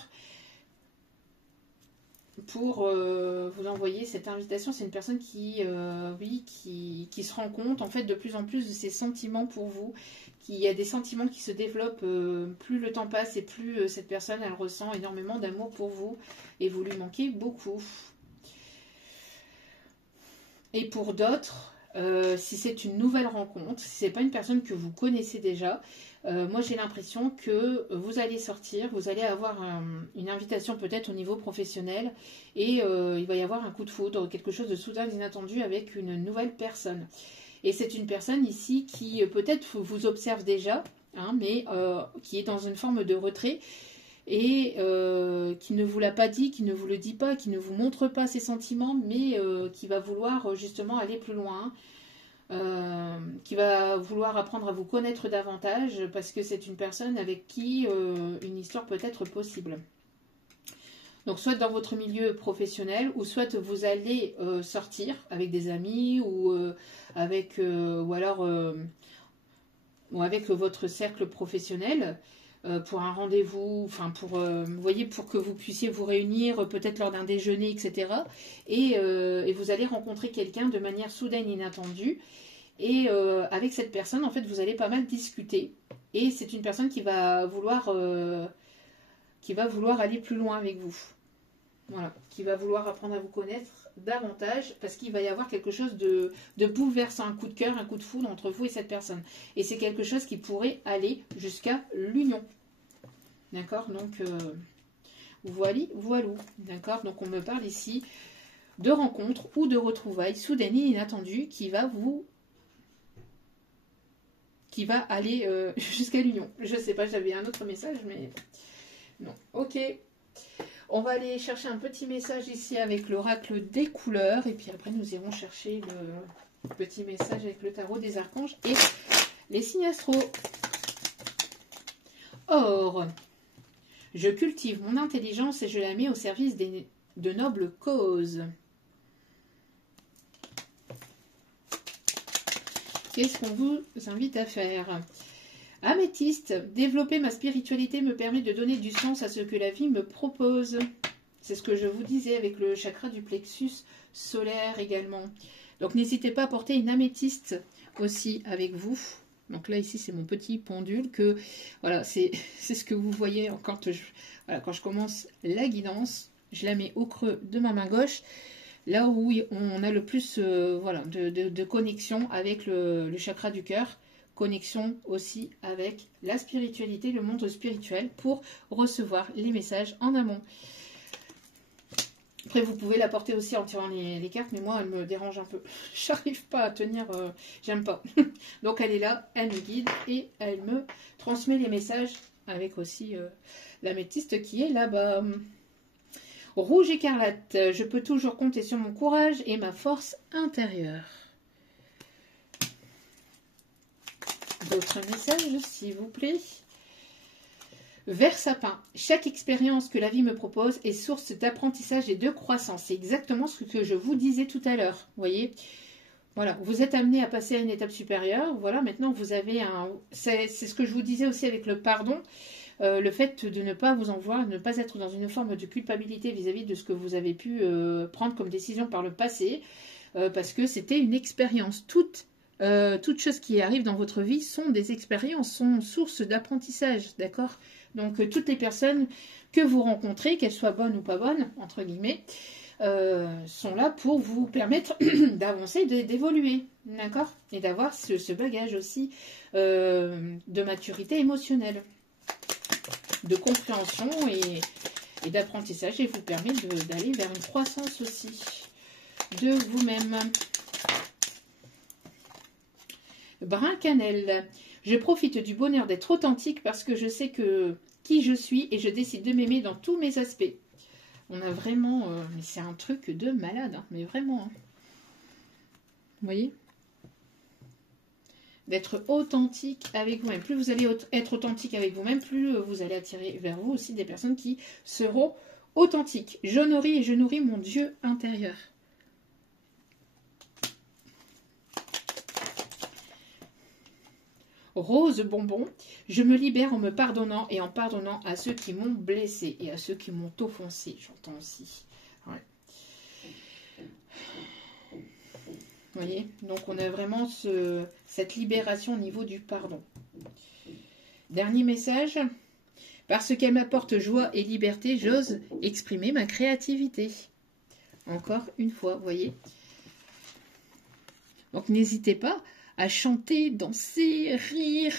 pour vous envoyer cette invitation. C'est une personne qui, oui, qui se rend compte en fait de plus en plus de ses sentiments pour vous. Il y a des sentiments qui se développent plus le temps passe et plus cette personne elle ressent énormément d'amour pour vous et vous lui manquez beaucoup. Et pour d'autres, si c'est une nouvelle rencontre, si c'est pas une personne que vous connaissez déjà, moi j'ai l'impression que vous allez sortir, vous allez avoir une invitation peut-être au niveau professionnel et il va y avoir un coup de foudre, quelque chose de soudain, d'inattendu avec une nouvelle personne. Et c'est une personne ici qui peut-être vous observe déjà, hein, mais qui est dans une forme de retrait et qui ne vous l'a pas dit, qui ne vous le dit pas, qui ne vous montre pas ses sentiments, mais qui va vouloir justement aller plus loin, qui va vouloir apprendre à vous connaître davantage, parce que c'est une personne avec qui une histoire peut être possible. Donc soit dans votre milieu professionnel, ou soit vous allez sortir avec des amis, ou avec ou avec votre cercle professionnel pour un rendez-vous, enfin pour vous voyez, pour que vous puissiez vous réunir peut-être lors d'un déjeuner, etc. Et vous allez rencontrer quelqu'un de manière soudaine, inattendue. Et avec cette personne, en fait, vous allez pas mal discuter. Et c'est une personne qui va vouloir aller plus loin avec vous. Voilà, qui va vouloir apprendre à vous connaître davantage, parce qu'il va y avoir quelque chose de bouleversant, un coup de cœur, un coup de foudre entre vous et cette personne. Et c'est quelque chose qui pourrait aller jusqu'à l'union. D'accord? Donc, voilou. D'accord? Donc, on me parle ici de rencontres ou de retrouvailles soudaines et inattendues qui va aller jusqu'à l'union. Je sais pas, j'avais un autre message, mais non. Ok. On va aller chercher un petit message ici avec l'oracle des couleurs. Et puis après, nous irons chercher le petit message avec le tarot des archanges et les signes astro. Or, je cultive mon intelligence et je la mets au service de nobles causes. Qu'est-ce qu'on vous invite à faire? Améthyste, développer ma spiritualité me permet de donner du sens à ce que la vie me propose. C'est ce que je vous disais avec le chakra du plexus solaire également. Donc n'hésitez pas à porter une améthyste aussi avec vous. Donc là ici c'est mon petit pendule que voilà, c'est ce que vous voyez quand je commence la guidance. Je la mets au creux de ma main gauche, là où on a le plus de connexion avec le chakra du cœur. Connexion aussi avec la spiritualité, le monde spirituel, pour recevoir les messages en amont. Après, vous pouvez la porter aussi en tirant les cartes, mais moi, elle me dérange un peu. J'arrive pas à tenir, j'aime pas. Donc, elle est là, elle me guide et elle me transmet les messages avec aussi l'améthyste qui est là-bas. Rouge écarlate, je peux toujours compter sur mon courage et ma force intérieure. D'autres messages, s'il vous plaît. Vert sapin. Chaque expérience que la vie me propose est source d'apprentissage et de croissance. C'est exactement ce que je vous disais tout à l'heure. Vous voyez, voilà, vous êtes amené à passer à une étape supérieure. Voilà, maintenant vous avez un... C'est ce que je vous disais aussi avec le pardon. Le fait de ne pas vous en vouloir, de ne pas être dans une forme de culpabilité vis-à-vis de ce que vous avez pu prendre comme décision par le passé. Parce que c'était une expérience. Toutes choses qui arrivent dans votre vie sont des expériences, sont source d'apprentissage, d'accord? Donc, toutes les personnes que vous rencontrez, qu'elles soient bonnes ou pas bonnes, entre guillemets, sont là pour vous permettre d'avancer, d'évoluer, d'accord? Et d'avoir ce bagage aussi de maturité émotionnelle, de compréhension et d'apprentissage, et vous permet d'aller vers une croissance aussi de vous-même. Brun cannelle. Je profite du bonheur d'être authentique parce que je sais qui je suis et je décide de m'aimer dans tous mes aspects. On a vraiment... mais c'est un truc de malade, hein, mais vraiment. Hein. Vous voyez? D'être authentique avec vous-même. Plus vous allez être authentique avec vous-même, plus vous allez attirer vers vous aussi des personnes qui seront authentiques. Je nourris mon Dieu intérieur. Rose bonbon, je me libère en me pardonnant et en pardonnant à ceux qui m'ont blessé et à ceux qui m'ont offensé, j'entends aussi. Ouais. Vous voyez, donc on a vraiment cette libération au niveau du pardon. Dernier message, parce qu'elle m'apporte joie et liberté, j'ose exprimer ma créativité. Encore une fois, vous voyez. Donc n'hésitez pas à chanter, danser, rire,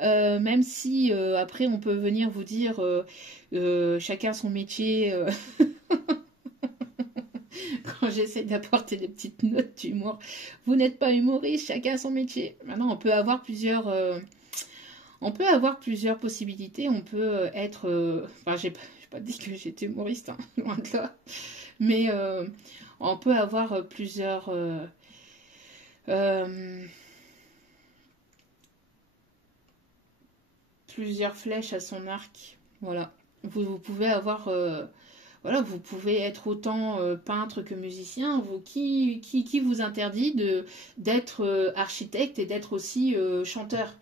même si après on peut venir vous dire chacun son métier. Quand j'essaie d'apporter des petites notes d'humour, vous n'êtes pas humoriste, chacun son métier. Maintenant, on peut avoir plusieurs possibilités. On peut être, enfin, j'ai pas dit que j'étais humoriste, hein, loin de là, mais on peut avoir plusieurs flèches à son arc. Voilà. Vous pouvez avoir voilà, vous pouvez être autant peintre que musicien. Qui vous interdit d'être architecte et d'être aussi chanteur?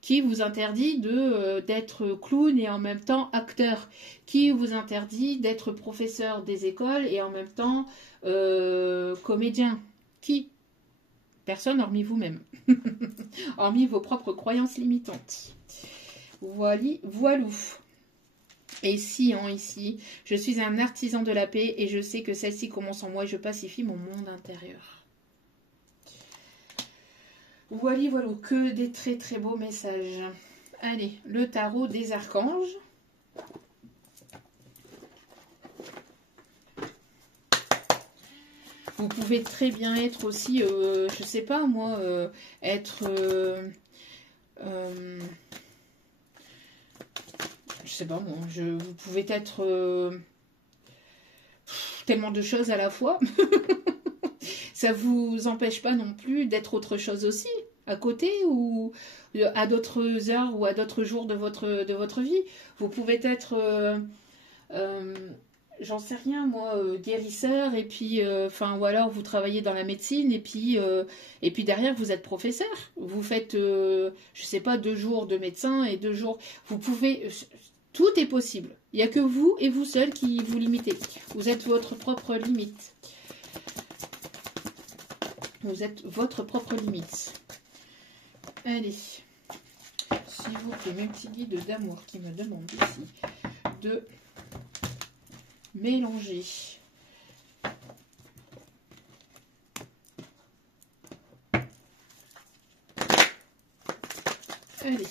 Qui vous interdit d'être clown et en même temps acteur? Qui vous interdit d'être professeur des écoles et en même temps comédien? Qui? Personne hormis vous-même. Hormis vos propres croyances limitantes. Voilou. Et si, ici, je suis un artisan de la paix et je sais que celle-ci commence en moi et je pacifie mon monde intérieur. Voilà, que des très très beaux messages. Allez, le tarot des archanges. Vous pouvez très bien être aussi, je sais pas moi, être... je sais pas moi, vous pouvez être tellement de choses à la fois. Ça vous empêche pas non plus d'être autre chose aussi, à côté ou à d'autres heures ou à d'autres jours de votre vie. Vous pouvez être... j'en sais rien moi, guérisseur et puis ou alors vous travaillez dans la médecine et puis derrière vous êtes professeur, vous faites je sais pas 2 jours de médecin et 2 jours, vous pouvez, tout est possible, il n'y a que vous et vous seul qui vous limitez, vous êtes votre propre limite, allez, s'il vous plaît, mes petits guides d'amour qui me demandent ici de mélanger. Allez.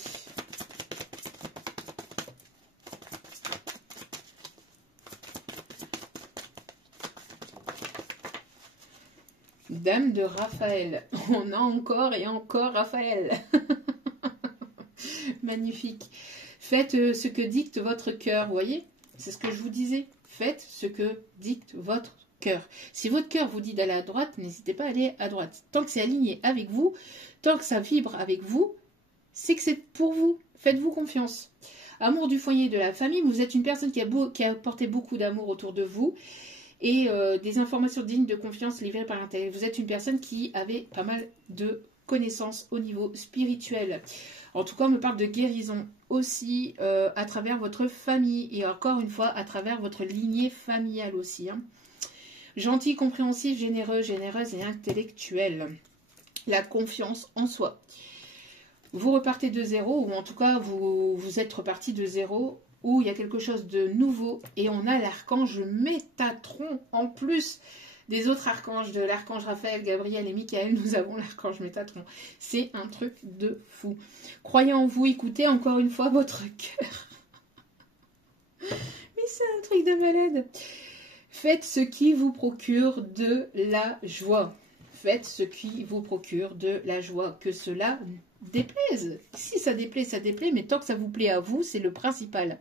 Dame de Raphaël. On a encore et encore Raphaël. Magnifique. Faites ce que dicte votre cœur, vous voyez? C'est ce que je vous disais. Faites ce que dicte votre cœur. Si votre cœur vous dit d'aller à droite, n'hésitez pas à aller à droite. Tant que c'est aligné avec vous, tant que ça vibre avec vous, c'est que c'est pour vous. Faites-vous confiance. Amour du foyer et de la famille, vous êtes une personne qui a apporté beaucoup d'amour autour de vous et des informations dignes de confiance livrées par l'intérieur. Vous êtes une personne qui avait pas mal de connaissances au niveau spirituel. En tout cas, on me parle de guérison aussi à travers votre famille et encore une fois à travers votre lignée familiale aussi. Hein. Gentil, compréhensif, généreux, généreuse et intellectuel. La confiance en soi. Vous repartez de zéro ou en tout cas vous êtes reparti de zéro où il y a quelque chose de nouveau et on a l'archange Métatron en plus des autres archanges, de l'archange Raphaël, Gabriel et Michael, nous avons l'archange Métatron. C'est un truc de fou. Croyez en vous, écoutez encore une fois votre cœur. Mais c'est un truc de malade. Faites ce qui vous procure de la joie. Faites ce qui vous procure de la joie. Que cela déplaise. Si ça déplaît, ça déplaît, mais tant que ça vous plaît à vous, c'est le principal.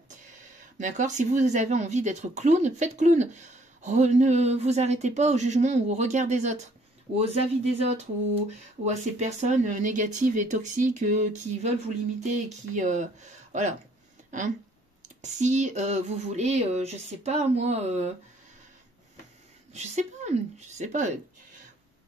D'accord? Si vous avez envie d'être clown, faites clown. Ne vous arrêtez pas au jugement ou au regard des autres, ou aux avis des autres, ou à ces personnes négatives et toxiques qui veulent vous limiter et qui... voilà. Hein? Si vous voulez, je sais pas, moi... je sais pas.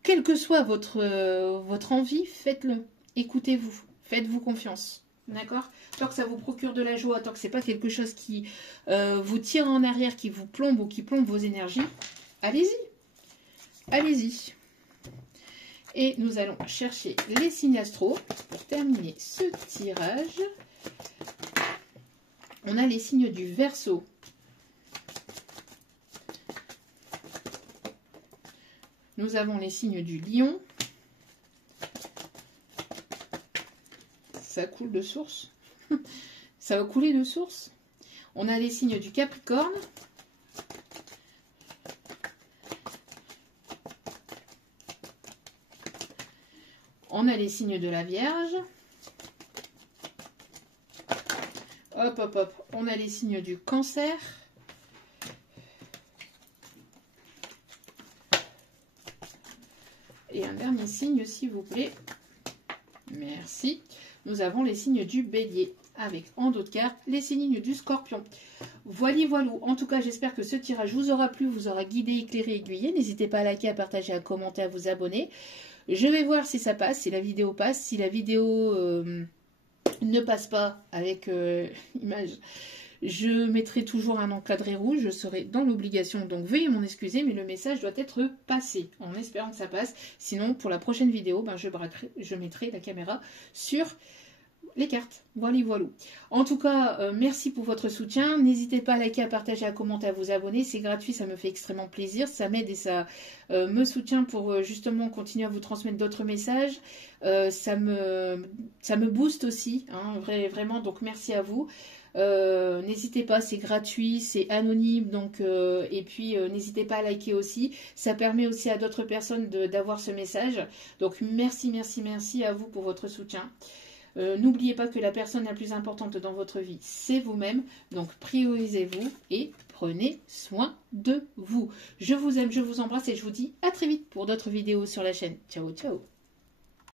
Quelle que soit votre envie, faites-le. Écoutez-vous. Faites-vous confiance. D'accord? Tant que ça vous procure de la joie, tant que c'est pas quelque chose qui vous tire en arrière, qui vous plombe ou qui plombe vos énergies, allez-y. Allez-y. Et nous allons chercher les signes astro pour terminer ce tirage. On a les signes du Verseau. Nous avons les signes du Lion. Ça coule de source. Ça va couler de source. On a les signes du Capricorne. On a les signes de la Vierge. Hop, hop, hop. On a les signes du Cancer. Et un dernier signe, s'il vous plaît. Merci. Nous avons les signes du Bélier. avec en d'autres cartes les signes du Scorpion. Voilà, voilà. En tout cas, j'espère que ce tirage vous aura plu, vous aura guidé, éclairé, aiguillé. N'hésitez pas à liker, à partager, à commenter, à vous abonner. Je vais voir si ça passe, si la vidéo passe, si la vidéo ne passe pas avec image. Je mettrai toujours un encadré rouge, je serai dans l'obligation, donc veuillez m'en excuser, mais le message doit être passé, en espérant que ça passe. Sinon, pour la prochaine vidéo, ben, je mettrai la caméra sur les cartes. Voilà, voilà. En tout cas, merci pour votre soutien. N'hésitez pas à liker, à partager, à commenter, à vous abonner. C'est gratuit, ça me fait extrêmement plaisir. Ça m'aide et ça me soutient pour justement continuer à vous transmettre d'autres messages. Ça me booste aussi, hein, vraiment. Donc, merci à vous. N'hésitez pas, c'est gratuit, c'est anonyme, donc et puis n'hésitez pas à liker aussi, ça permet aussi à d'autres personnes d'avoir ce message. Donc merci, merci, merci à vous pour votre soutien. N'oubliez pas que la personne la plus importante dans votre vie, c'est vous-même. Donc priorisez-vous et prenez soin de vous. Je vous aime, je vous embrasse et je vous dis à très vite pour d'autres vidéos sur la chaîne. Ciao, ciao.